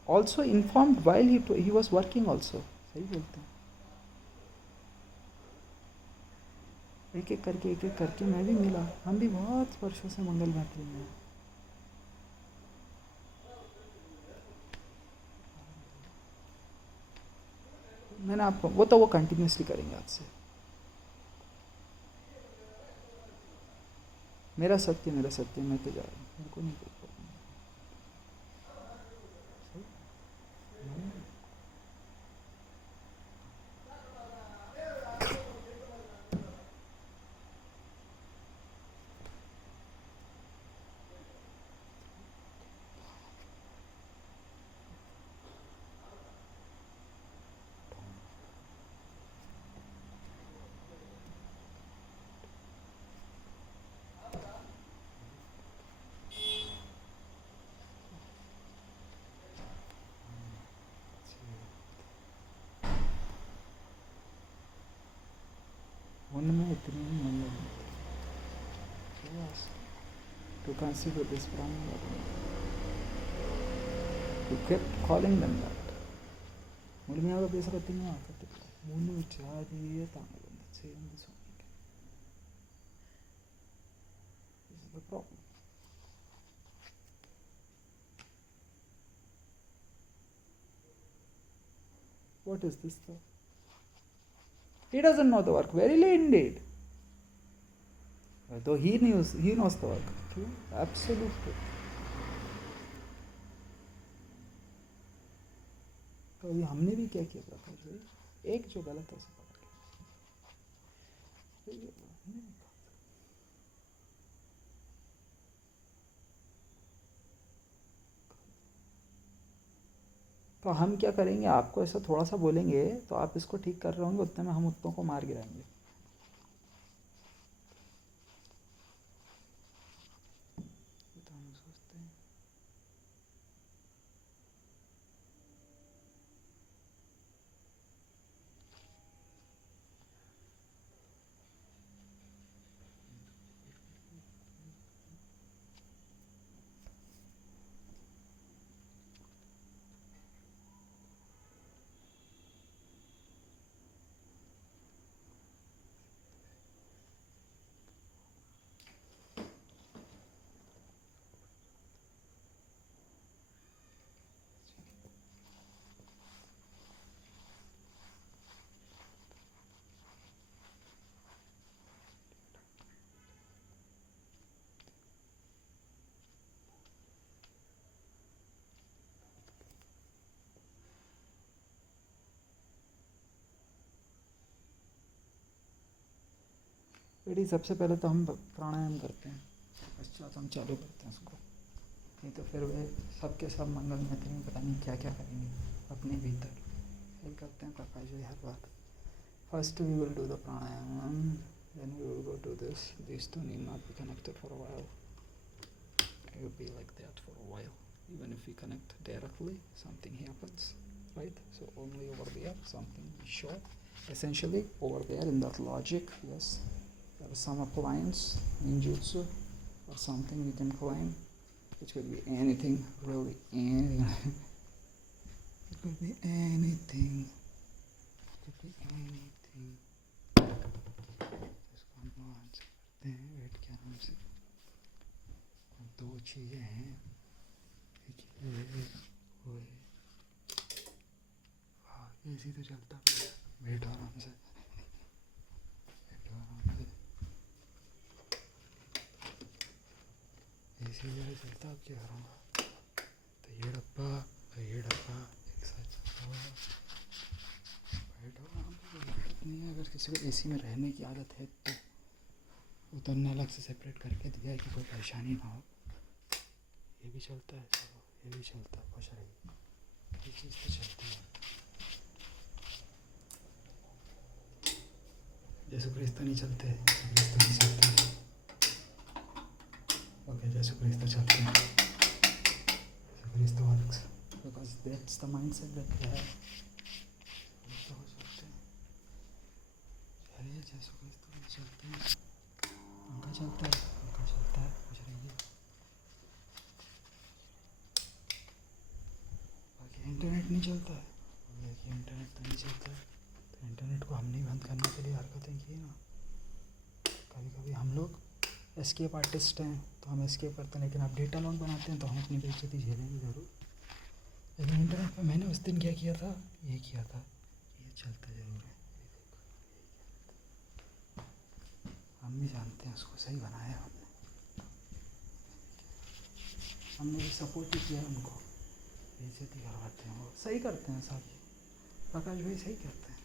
also informed while he was working also. सही बोलते हैं, एक एक करके मैं भी मिला, हम भी बहुत वर्षों से मंगल मैत्री में हैं। मैंने आपको वो तो वो कंटिन्यूसली करेंगे आज से। मेरा सत्य मैं तो जा रहा हूँ, मेरे को नहीं कोई प्रॉब्लम। उनमें इतनी मंगल to consider this Brahman, to kept calling them that. ಮುಳುಮಿಯಾಗ ಬೇಸರತ್ತೀನಿ ಆಕತ್ತಿಲ್ಲ, ಮುಳ್ಳು ಚಾದಿಯೇ ತಾಂಗಲೊಂದು ಸೇಂದು ಸ್ವಾಮಿಗೆ. This is the problem. What is this though? He doesn't know the work, verily indeed. Though he knows the work. True, absolute truth. तो अभी हमने भी क्या किया प्रकाश भाई, एक जो गलत है उसे पकड़ के, तो हम क्या करेंगे, आपको ऐसा थोड़ा सा बोलेंगे तो आप इसको ठीक कर रहे होंगे, उतने में हम उतनों को मार गिराएंगे। तो हम सोचते हैं बेटी, सबसे पहले तो हम प्राणायाम करते हैं, पश्चात हम चालू करते हैं उसको, नहीं तो फिर वे सबके सब मंगल मैत्री में पता नहीं क्या क्या करेंगे अपने भीतर। यही करते हैं प्रकाश जी हर बार. First we will do the pranayam, then we will go to this. These two need not be connected for a while. It will be like that for a while. Even if we connect directly, something happens, right? So only over there, something is short. Essentially, over there in that logic, yes, there is some appliance, ninjutsu, or something we can claim. It could be anything, really anything. It could be anything. It could be anything. इसको हम answer करते हैं wait के नाम से. दो चीज़ें हैं, एक ये वो है. हाँ एसी तो चलता है, बैठो आराम से, बैठो आराम से. एसी जरा चलता अब क्या करूँगा. तो ये डब्बा एक साथ चलता हुआ. बैठो आराम से, कोई दिक्कत नहीं है. अगर किसी को एसी में रहने की आदत है तो उतरने अलग से सेपरेट करके दिया है कि कोई परेशानी ना हो. ये भी चलता है, चलो ये भी चलता है, खुश रहिए. ये चीज़ तो चलती है. जैसे क्रिस्त नहीं चलते, क्रिस्त नहीं चलते. ओके जैसे क्रिस्त चलते हैं, जैसे क्रिस्त works, because that's the mindset that we have. तो हो सकते हैं. चलिए जैसे क्रिस्त नहीं चलते हैं, उनका चलता है, उनका चलता है, खुश रहिए. बाकी इंटरनेट नहीं चलता है. देखिए इंटरनेट तो नहीं चलता है, तो इंटरनेट को हमने बंद करने के लिए हरकतें की ना. कभी कभी हम लोग एस्केप आर्टिस्ट हैं तो हम एस्केप करते हैं, लेकिन आप डेटा लॉग बनाते हैं तो हम अपनी बेइज्जती झेलेंगे ज़रूर. लेकिन इंटरनेट पे मैंने उस दिन क्या किया था, ये किया था, ये चलता ज़रूर है. हम भी जानते हैं उसको सही बनाया है हमने भी सपोर्ट भी किया उनको. बेइज्जती करवाते हैं, वो सही करते हैं सब. प्रकाश भाई सही करते हैं.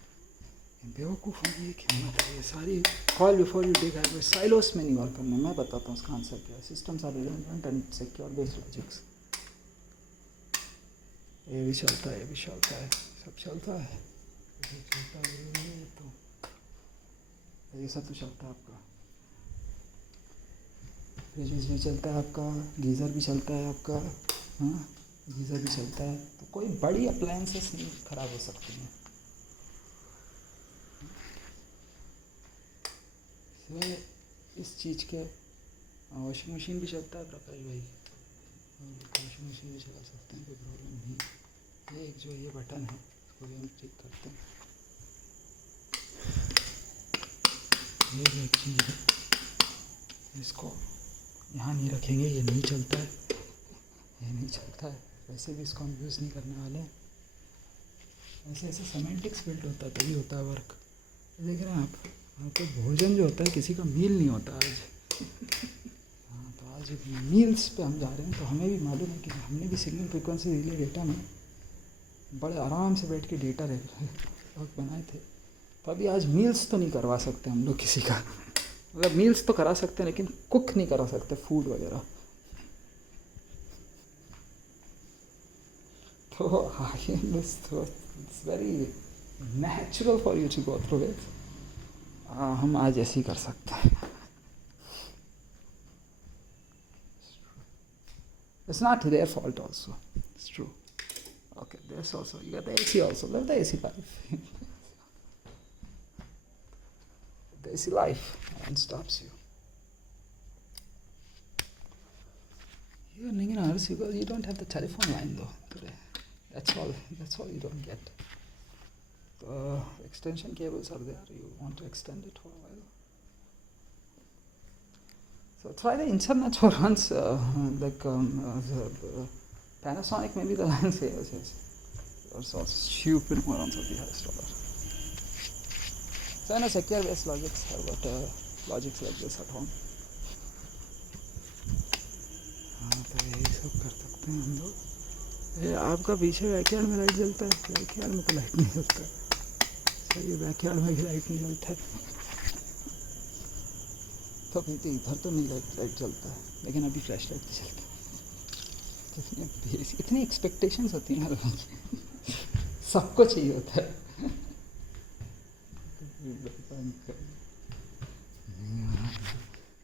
बेवकूफ़ों की एक हिम्मत है. ये सारी call before you take advice silos में नहीं वर्क करना. मैं बताता हूँ उसका आंसर क्या है. Systems are redundant and secure based logics. ये भी चलता है, ये भी चलता है, सब चलता है. ये चलता है तो ये सब तो चलता है आपका. फ्रिज भी चलता है आपका, गीज़र भी चलता है आपका. हाँ गीज़र भी चलता है. तो कोई बड़ी अप्लायंसेस नहीं ख़राब हो सकती हैं. सिवाय इस चीज़ के वॉशिंग मशीन भी चलता है प्रकाश भाई. वॉशिंग मशीन भी चला सकते हैं, कोई प्रॉब्लम नहीं. ये एक जो ये बटन है इसको भी हम ठीक करते हैं. ये जो एक चीज़ है इसको यहाँ नहीं रखेंगे, ये नहीं चलता है, ये नहीं चलता है. वैसे भी इसको हम यूज़ नहीं करने वाले हैं. ऐसे ऐसे सेमेंटिक्स बिल्ड होता है तभी होता है वर्क. देख रहे हैं आप, तो भोजन जो होता है किसी का मील नहीं होता आज. हाँ तो आज मील्स पे हम जा रहे हैं. तो हमें भी मालूम है कि हमने भी सिग्नल फ्रिक्वेंसी रिले डेटा में बड़े आराम से बैठ के डेटा वक्त बनाए थे. तो अभी आज मील्स तो नहीं करवा सकते हम लोग किसी का. मतलब मील्स तो करा सकते हैं लेकिन कुक नहीं करा सकते फूड वगैरह. तो it's very natural for you to go through it. हम आज ऐसे ही कर सकते हैं. It's not their fault also. It's true. Okay, there's also, you got the AC also. Live the AC life. The AC life. No one stops you. You're ringing ours because you don't have the telephone line though today. That's all you don't get. The extension cables are there. You want to extend it for a while. So try the internet for once. Panasonic maybe the line says yes. There's also stupid morons of the highest order. So I know secure based logics. I've got logics like this at home. हाँ तो यही सब कर सकते हैं हम लोग. ये आपका पीछे बैकयार्ड में लाइट जलता है. बैकयार्ड में तो लाइट नहीं जलता. सही बैकयार्ड में भी लाइट नहीं जलता है. तो इधर तो नहीं लाइट जलता है लेकिन अभी फ्लैश लाइट तो चलता है. इतनी एक्सपेक्टेशंस होती हैं लोगों की. सबको चाहिए होता है.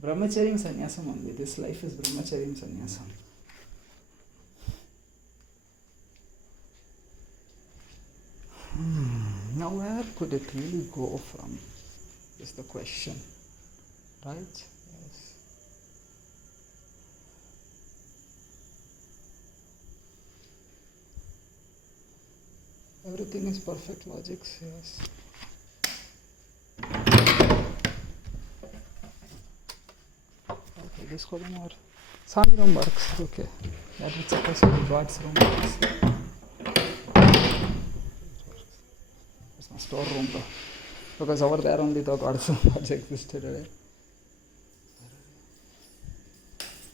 Brahmacharya sannyasam only. This life is brahmacharya sannyasam. Now where could it really go from? Is the question. Right? Yes. Everything is perfect logics, yes. Okay, this column or Swami room works, okay. That is supposed to be God's room works. It's not store room though. Because over there only the God's room works existed, right?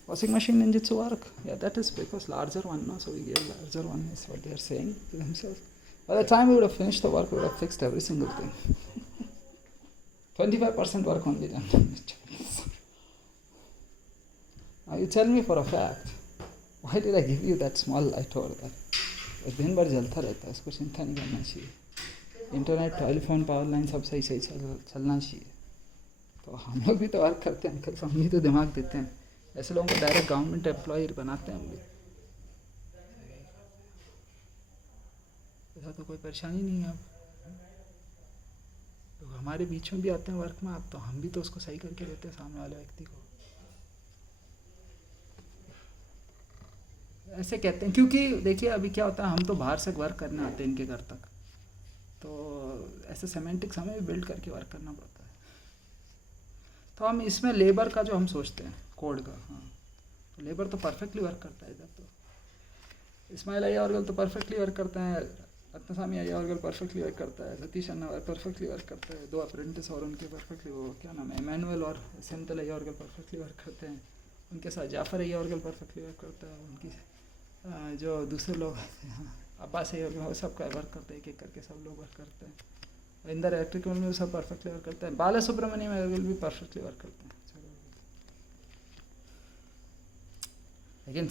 Washing machine ninjutsu work? Yeah, that is because larger one, no? So we gave larger one is what they are saying to themselves. By the time we would have finished the work, we would have fixed every single thing. 25% work only done. Now you tell me for a fact, why did I give you that small light over there? दिन भर जलता रहता है, इसको चिंता नहीं करना चाहिए. इंटरनेट, टेलीफोन, पावर लाइन सब सही सही चलना चाहिए. तो हम लोग भी तो वर्क करते हैं अंकल, हम भी तो दिमाग देते हैं. ऐसे लोगों को डायरेक्ट गवर्नमेंट एम्प्लॉय बनाते हैं हम भी. ऐसा तो कोई परेशानी नहीं है. अब तो हमारे बीच में भी आते हैं वर्क में आप, तो हम भी तो उसको सही करके देते हैं सामने वाले व्यक्ति को. ऐसे कहते हैं क्योंकि देखिए अभी क्या होता है, हम तो बाहर से वर्क करने आते हैं इनके घर तक, तो ऐसे सेमेंटिक्स हमें भी बिल्ड करके वर्क करना पड़ता है. तो हम इसमें लेबर का जो हम सोचते हैं कोड का, हाँ तो लेबर तो परफेक्टली वर्क करता है इधर. तो इस्माइल अय्यावरगल तो परफेक्टली वर्क करते हैं, रत्नस्वामी अय्यावरगल परफेक्टली वर्क करता है, सतीश अन्ना परफेक्टली वर्क करता है, 2 अप्रेंटिस और उनके परफेक्टली, वो क्या नाम है, इमैनुअल और सेंथल अय्यावरगल परफेक्टली वर्क करते हैं. उनके साथ जाफर अय्यावरगल परफेक्टली वर्क करता है. उनकी जो दूसरे लोग अब्बास अय्यावरगल वो सब का वर्क करते हैं, एक एक करके सब लोग वर्क करते हैं. इंदर इलेक्ट्रिकल में भी सब परफेक्टली वर्क करते हैं. बाला सुब्रमण्यम अय्यावरगल भी परफेक्टली वर्क करते हैं. लेकिन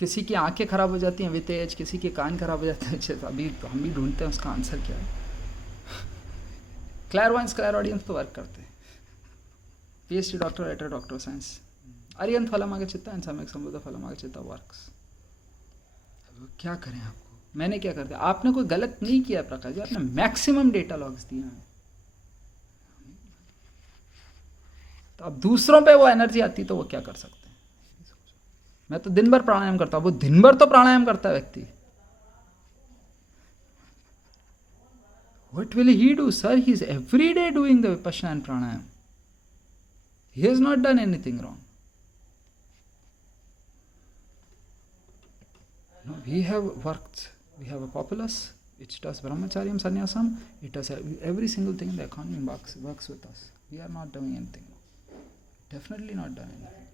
किसी की आंखें खराब हो जाती हैं विद एज, किसी के कान खराब हो जाते हैं. तो अभी तो हम भी ढूंढते हैं उसका आंसर क्या है. क्लैरवाइंस क्लैर ऑडियंस तो वर्क करते हैं. PhD doctor writer doctor science अरियंत फलमागचित्ता एंड सम्यक संबुद्ध फलमागचित्ता वर्क्स. क्या करें आपको, मैंने क्या कर दिया, आपने कोई गलत नहीं किया प्रकाश जी, आपने मैक्सिमम डेटा लॉग्स दिए हैं. तो अब दूसरों पे वो एनर्जी आती तो वो क्या कर सकते हैं. मैं तो दिन भर प्राणायाम करता हूं, वो दिन भर तो प्राणायाम करता है व्यक्ति. What will he do, sir? He is every day doing the vipassana and pranayam. He has not done anything wrong. No, we have worked. We have a populace which does brahmacharyam sannyasam. It does every single thing in the economy works with us. We are not doing anything. Definitely not done anything.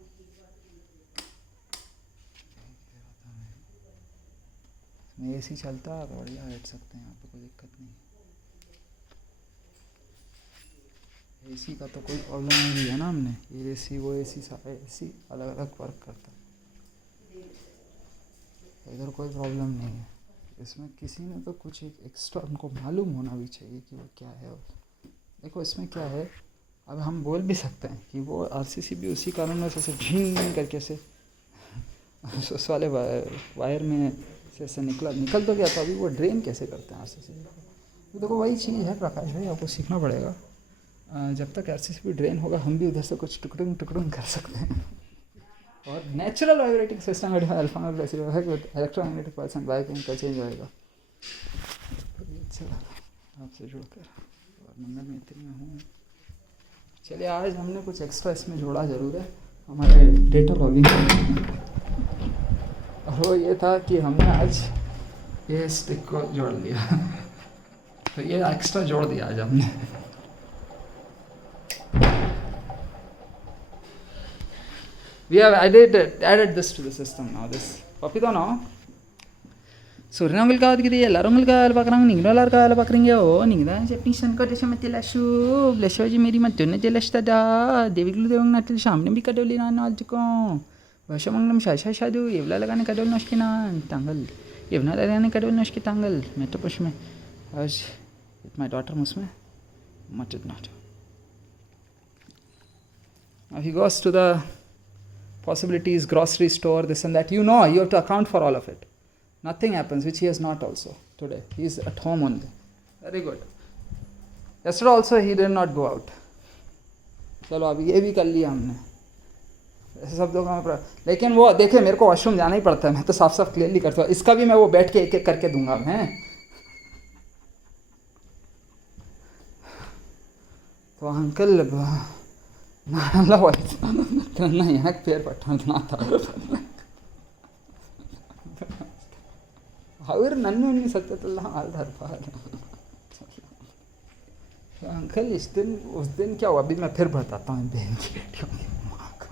में AC चलता है, बढ़िया बैठ सकते हैं, यहाँ पे कोई दिक्कत नहीं. AC का तो कोई प्रॉब्लम नहीं दिया ना हमने. ये AC वो AC सारा AC अलग अलग वर्क करता है. इधर कोई प्रॉब्लम नहीं है. इसमें किसी ने तो कुछ एक एक्स्ट्रा उनको मालूम होना भी चाहिए कि वो क्या है. देखो इसमें क्या है, अब हम बोल भी सकते हैं कि वो RCC भी उसी कारण में से झिंग करके से उस वाले वायर में से निकल तो गया था. अभी वो ड्रेन कैसे करते हैं RCC. तो देखो वही चीज़ है प्रकाश भाई, आपको सीखना पड़ेगा. जब तक RCC भी ड्रेन होगा हम भी उधर से कुछ टुकड़ुंग कर सकते हैं. और natural vibrating system electromagnetic pulse and biochemical change होएगा. अच्छा आपसे जुड़कर और मंगल मैत्री में हूँ. चलिए आज हमने कुछ एक्स्ट्रा इसमें जोड़ा ज़रूर है हमारे डेटा लॉगिंग. और वो ये था कि हमने आज ये स्टिक को जोड़ दिया. तो ये एक्स्ट्रा जोड़ दिया आज हमने. We have added this to the system now. This papito no. சூரியனவங்களுக்கு ஆகுது எல்லாரும் உங்களுக்கு வேலை பார்க்குறாங்க, நீங்களும் எல்லாருக்கும் வேலை பார்க்குறீங்க. ஓ நீங்கள் தான் చెప్పి సంకోటేశ మధ్యలషు బ్లెషోజీ మేరీ మధ్యన జలస్తదా దేవికులు దేవుని నట్లు సామ్యం బి కడోలి నా నాల్చుకో వశమంగళం శాశాశాదు ఎవలాగానే కడోలు నొష్కినా Thangal ఎవనాలగానే కడోలు నొష్కి Thangal మెట్టపుష్మే With my daughter Musme? Much did not. Now he goes to the possibilities, grocery store, this and that. You know, you have to account for all of it. Nothing happens, which he has not also today. He is at home only. Very good. Yesterday also he did not go out. चलो अब ये भी कर लिया हमने, ऐसे सब लोगों, लेकिन वो देखे मेरे को वॉशरूम जाना ही पड़ता है, मैं तो साफ साफ क्लियरली करता हूँ, इसका भी मैं वो बैठ के एक एक करके दूंगा मैं. तो अंकल ನಾನೆಲ್ಲ ವಯಸ್ಸು ನನ್ನ ಯಾಕೆ ಪೇರು ಪಟ್ಟ ಮಾತಾಡೋದು, ಅವ್ರು ನನ್ನ ಸತ್ಯತೆಲ್ಲ ಆಲ್ದಾರಪ್ಪ. अंकल उस दिन क्या हुआ, अभी मैं फिर बताता हूँ बहन की बेटियों की माँ का.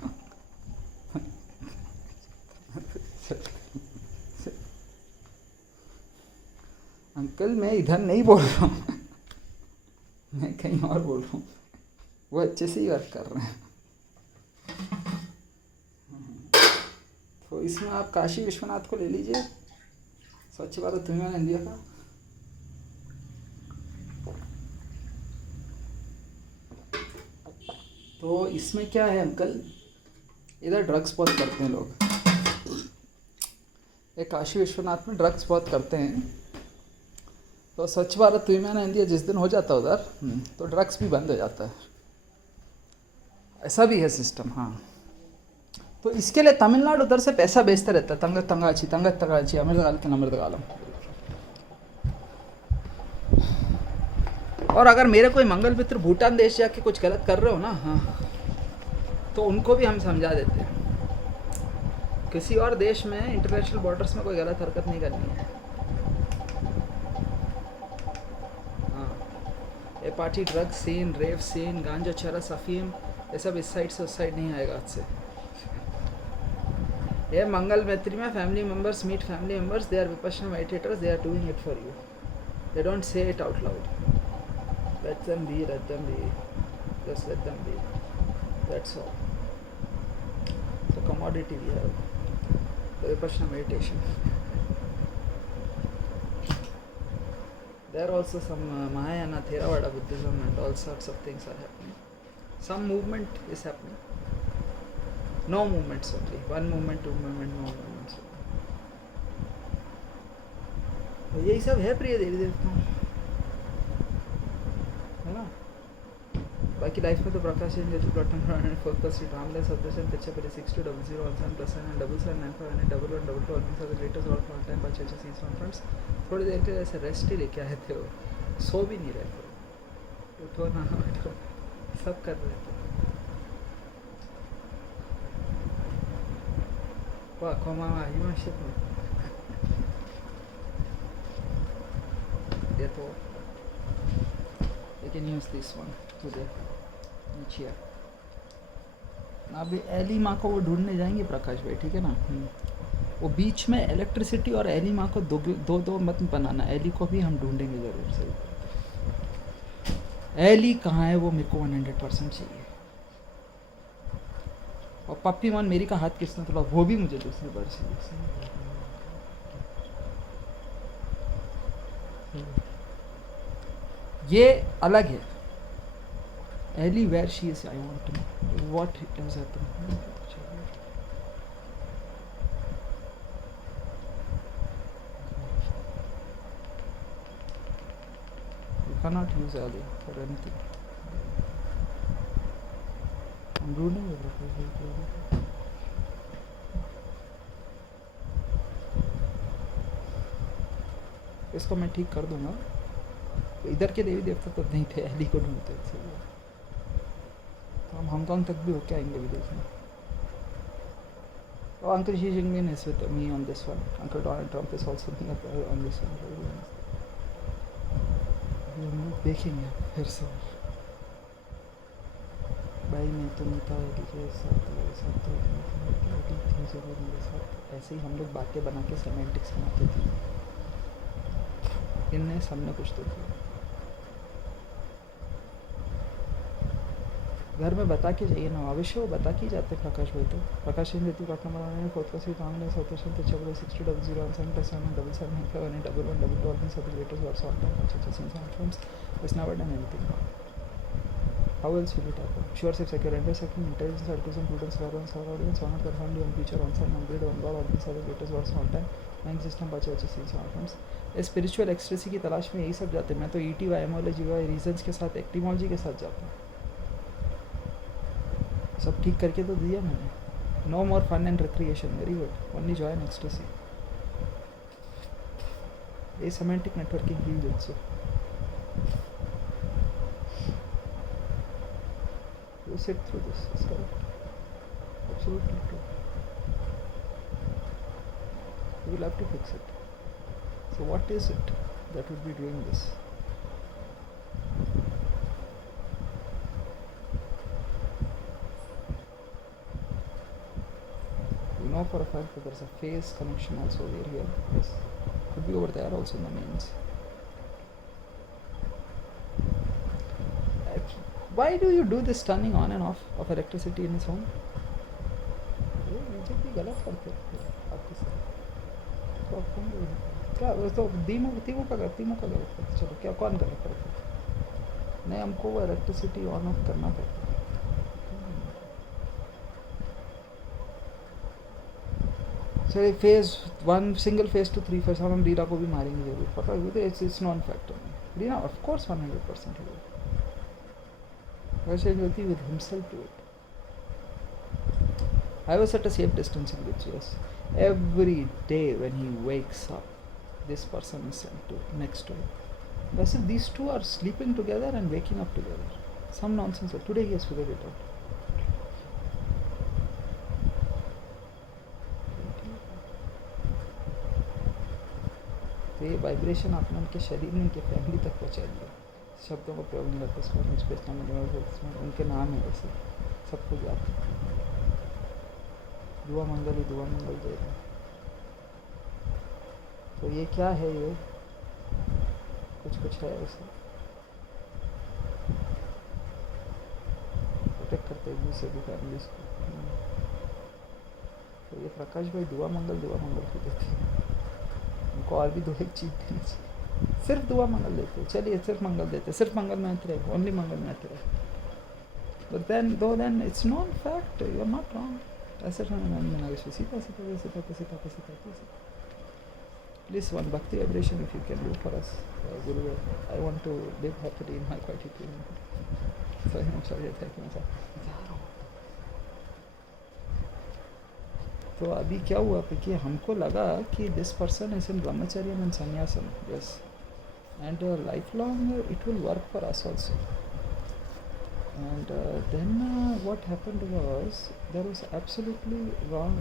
अंकल मैं इधर नहीं बोल रहा हूँ, मैं कहीं और बोल रहा हूँ. वो अच्छे से ही वर्क कर रहे हैं. तो इसमें आप काशी विश्वनाथ को ले लीजिए, स्वच्छ भारत अभियान इंडिया का. तो इसमें क्या है अंकल, इधर ड्रग्स बहुत करते हैं लोग, ये काशी विश्वनाथ में ड्रग्स बहुत करते हैं. तो स्वच्छ भारत अभियान इंडिया जिस दिन हो जाता है उधर, तो ड्रग्स भी बंद हो जाता है. ऐसा भी है सिस्टम. हाँ, तो इसके लिए तमिलनाडु उधर से पैसा भेजता रहता है, तंगत तंगाची अमृतकालम. और अगर मेरे कोई मंगल मित्र भूटान देश जाके कुछ गलत कर रहे हो ना, हाँ, तो उनको भी हम समझा देते हैं. किसी और देश में इंटरनेशनल बॉर्डर्स में कोई गलत हरकत नहीं करनी है. हाँ, ये पार्टी ड्रग्स सीन, रेव सीन, गांजा चरस अफीम, ये सब इस साइड से उस साइड नहीं आएगा आज से. ये मंगल मैत्री में family members meet family members, they are Vipassana meditators, they are doing it for you, they don't say it out loud. Let them be, just let them be, that's all. The commodity we have, the Vipassana meditation. There are also some Mahayana, Theravada Buddhism and all sorts of things are happening. Some movement is happening. No movements only, one movement, two movement, no movements. तो यही सब है प्रिय देवी देवताओं, है ना. बाकी life में तो प्रकाश फोकस रामलेस ऑपरेशन पिक्चर पर 620017+77799511122 ऑल फॉर टाइम 5 सीज फ्रेंड्स. थोड़ी देर के ऐसे रेस्ट ही लेके आए थे, वो सो भी नहीं रहे थे, उठो ना उठो सब कर रहे थे. वाह कोमा हिमाशिप ये तो. You can use this one today. नीचे अभी एली माँ को वो ढूंढने जाएंगे प्रकाश भाई, ठीक है ना. वो बीच में इलेक्ट्रिसिटी और एली माँ को दो मत बनाना, एली को भी हम ढूंढेंगे ज़रूर से. एली कहाँ है वो मेरे को 100% चाहिए. और पप्पी मन मेरी का हाथ किसने तोड़ा, वो भी मुझे दूसरी बार चाहिए. ये अलग है. Ellie where she is, I want to know what is happening. You can not use Ellie for anything. हम ढूंढेंगे. इसको मैं ठीक कर दूंगा. इधर के देवी देवता तो नहीं थे, एली को ढूंढते थे. तो हम हांगकांग तक भी होके आएंगे विदेश में. और uncle Xi Jinping is with me on this one. Uncle Donald Trump is also on this one. हम लोग देखेंगे फिर से. भाई मैं तो नहीं था एली के साथ जरूर मेरे साथ. ऐसे ही हम लोग बातें बना के सेमेंटिक्स बनाते थे. इनने सामने कुछ तो किया. घर में बता के जाइए ना, अवश्य वो बता के जाते प्रकाश भाई। तो प्रकाश सिंह देती पार्ट नंबर 1 फोर्थ का सीट ऑनलाइन सॉल्यूशन तो चलो 60001777111111 सर्टिफिकेट्स और सॉल्व अच्छा since forms it's never done anything. How else will it happen? Sure, safe, secure, intersecting, intelligence, artificial, prudence, relevance, our audience, honor, confirmed, on future, on sign, on grid, on God, on these other latest words, on time, mind system, बचे अच्छे scenes outcomes. Spiritual एक्सट्रेसी की तलाश में यही सब जाते हैं। मैं तो ईटी वाई एमोलॉजी वाई रीजन्स के साथ एक्टिमोलॉजी के साथ जाता हूँ। सब ठीक करके तो दिया मैंने। No more fun and recreation, very good, only joy and ecstasy. ये सेमेंटिक नेटवर्किंग की जुत्सु। You sit through this, it's correct. Absolutely true. You will have to fix it. So what is it that would be doing this? You know for a fact that there's a phase connection also over here. Yes. Could be over there also in the mains. Why do you do this turning on and off of electricity in his home? ये BJP गलत करते हैं आपके साथ। तो क्या तो तीमू का गलत करते। चलो क्या कौन गलत करते? नहीं, हमको वो इलेक्ट्रिसिटी ऑन ऑफ करना पड़ता है। चलिए phase 1 single phase two 3 phase हम रीना को भी मारेंगे जरूर, पता है। It's non factor. Reena of course 100% है। with himself to it. I was at a safe distance in which, yes, every day when he wakes up, this person is sent to next to him. As if these two are sleeping together and waking up together. Some nonsense. Today he has figured it out. तो ये vibration आपने उनके शरीर में, उनके family तक पहुँचा दिया। शब्दों को प्रयोग नहीं करते इसमें, उनके नाम है वैसे सबको याद। दुआ मंगल ही दुआ मंगल दे रहे। तो ये क्या है? ये कुछ है वैसे प्रोटेक्ट करते एक दूसरे की फैमिलीज को। तो ये प्रकाश भाई दुआ मंगल की देते हैं। उनको और भी दो एक चीज देनी चाहिए। सिर्फ दुआ मंगल देते, चलिए सिर्फ मंगल देते, सिर्फ मंगल में आते रहे, ओनली मंगल में आते रहे। But then it's non fact, you are not wrong. ऐसे Sita please one bhakti vibration if you can do for us guru. I want to live happily in my quality. तो अभी क्या हुआ कि हमको लगा कि this person is in brahmacharya and संन्यासम, yes, and life long it will work for us also. And then what happened was there was absolute wrong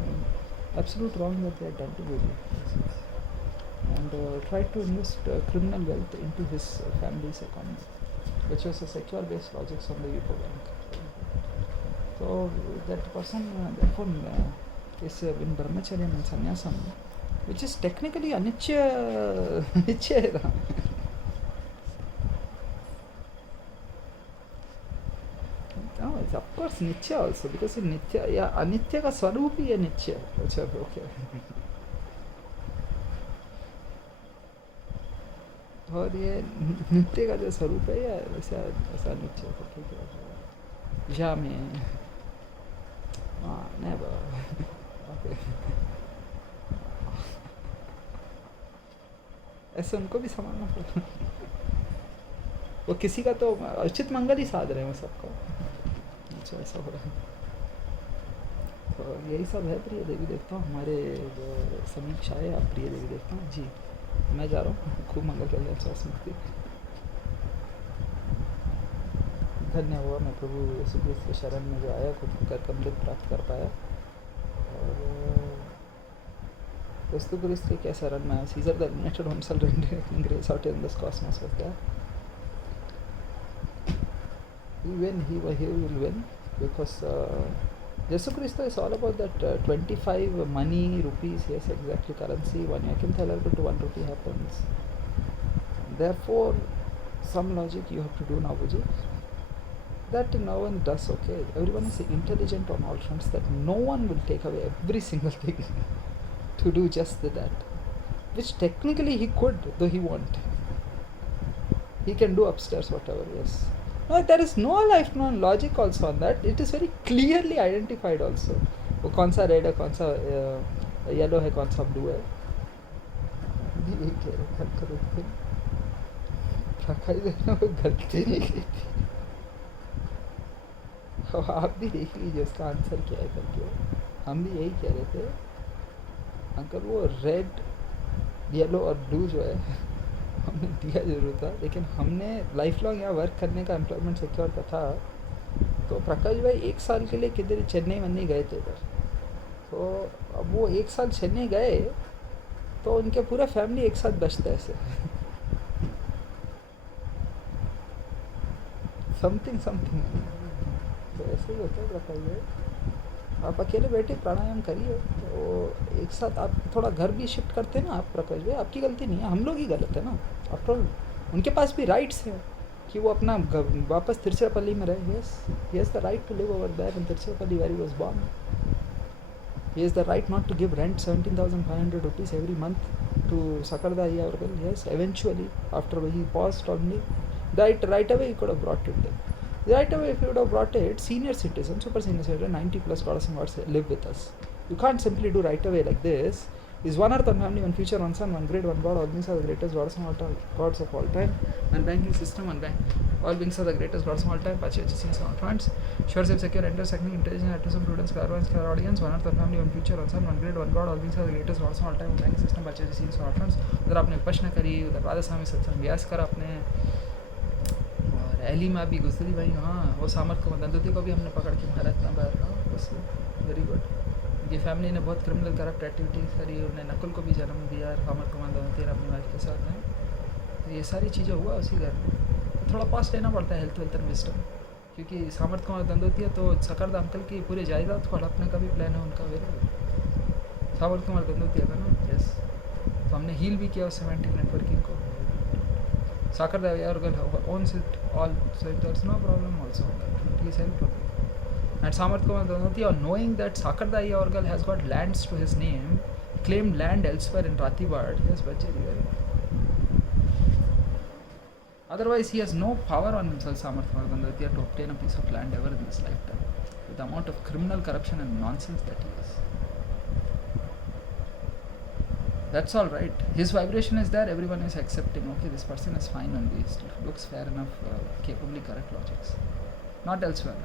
that they had done to Guru, and tried to invest criminal wealth into his family's economy, which was a secure based projects on the UCO Bank. So that person therefore is in brahmacharya and sannyasam, which is technically anicca. No, it's of course nitya also, because nitya या अनित्य का स्वरूप ही है नित्य। अच्छा okay. और ये नित्य का जो स्वरूप है या ऐसा नित्य तो ठीक है। या में never ओके। ऐसे उनको भी समझना पड़ता। वो किसी का तो उचित मंगल ही साध रहे हैं वो सबका। अच्छा ऐसा हो रहा है। तो यही सब है प्रिय देवी देवता हमारे जो समीक्षा है। आप प्रिय देवी देवता जी, मैं जा रहा हूँ। खूब मंगल कर लिया स्मृति। धन्य हुआ मैं प्रभु यीशु क्रिस्त के शरण में जो आया, खुद कर अमृत प्राप्त कर पाया। और यीशु क्रिस्त के क्या शरण में आया। Caesar the illuminated himself radiating grace out in this cosmos was there. He will win, because Jesus Christ is all about that 25 money, rupees, yes, exactly, currency. 1 yakim thaler to 1 rupee happens. Therefore, some logic you have to do now, Buji. That no one does, okay? Everyone is intelligent on all fronts, that no one will take away every single thing to do just that. Which technically he could, though he won't. He can do upstairs whatever, yes. No, there is no lifelong logic also on that. It is very clearly identified also. वो कौन सा red है, कौन सा yellow है, कौन सा blue है, यही कह रहे थे। प्रकाश ने वो गलती नहीं की थी। अब आप भी देख लीजिए उसका आंसर क्या है करके। हम भी यही कह रहे थे अंकल, वो रेड येलो और ब्लू जो है हमने दिया जरूर था, लेकिन हमने लाइफ लॉन्ग यहाँ वर्क करने का एम्प्लॉयमेंट सिक्योर का था। तो प्रकाश भाई 1 साल के लिए किधर चेन्नई वन्नी गए थे इधर, तो अब वो 1 साल चेन्नई गए तो उनके पूरा फैमिली एक साथ बचता है ऐसे। समथिंग तो ऐसे ही होता है प्रकाश भाई। आप अकेले बैठे प्राणायाम करिए तो एक साथ आप थोड़ा घर भी शिफ्ट करते हैं ना आप प्रकाश भाई, आपकी गलती नहीं है, हम लोग ही गलत है ना। आफ्टर ऑल उनके पास भी राइट्स हैं कि वो अपना वापस तिरुचिरापल्ली में रहे। Yes, he has the right to live over there in Tiruchirappalli where he was born. He has the right not to give rent 17,500 rupees every month to Sakarda Ayyavaragal. Yes, eventually, after he paused only, right away he could have brought it then. Right away, if he would have brought it, senior citizen, super senior citizen, 90 plus goddess and gods live with us. You can't simply do right away like this. Is one earth, one family, one future, one sun, one grade, one god. All beings are the greatest gods of all time, gods of all time. One banking system, one bank. All beings are the greatest gods of all time. Pachi scenes on fronts. Sure, safe, secure, enter, second, intelligence, attention, prudence, clairvoyance, clairaudience. One earth, one family, one future, one sun, one grade, one god. All beings are the greatest gods of all time. One banking system, pachi scenes on fronts. उधर आपने विपश्यना करी, उधर राधा स्वामी सत्संग व्यास करा आपने, और Eli में भी गुजरी भाई। हाँ, वो सामर्थ को दंदोती को भी हमने पकड़ के मारा था बाहर। हाँ, बस वेरी गुड। ये फैमिली ने बहुत क्रिमिनल करप्ट एक्टिविटीज़ करी, उन्हें नकुल को भी जन्म दिया, सामर्थ को दंदोती अपनी वाइफ के साथ में। तो ये सारी चीज़ें हुआ उसी घर में। तो थोड़ा पास लेना पड़ता है हेल्थ वेल्थ एंड विस्डम, क्योंकि सामर्थ कुमार दंदोतिया तो सकरदा अंकल की पूरे जायदाद को हड़पने का भी प्लान है उनका। वेरी सामर्थ कुमार दंदोतिया का ना। यस, तो हमने हील भी किया उस सेमेंटिक नेटवर्किंग को। Sakarda Ayyavaragal owns it all, so there's no problem also. Please help him. And Samarth Kumar Dhanoti, knowing that Sakarda Ayyavaragal has got lands to his name, claimed land elsewhere in Ratibad. Yes, Bacheri. Otherwise, he has no power on himself, Samarth Kumar Dhanoti, to obtain a piece of land ever in his lifetime, with the amount of criminal corruption and nonsense that he is. That's all right. His vibration is there. Everyone is accepting. Okay, this person is fine only. Looks fair enough. Capably correct logics. Not elsewhere.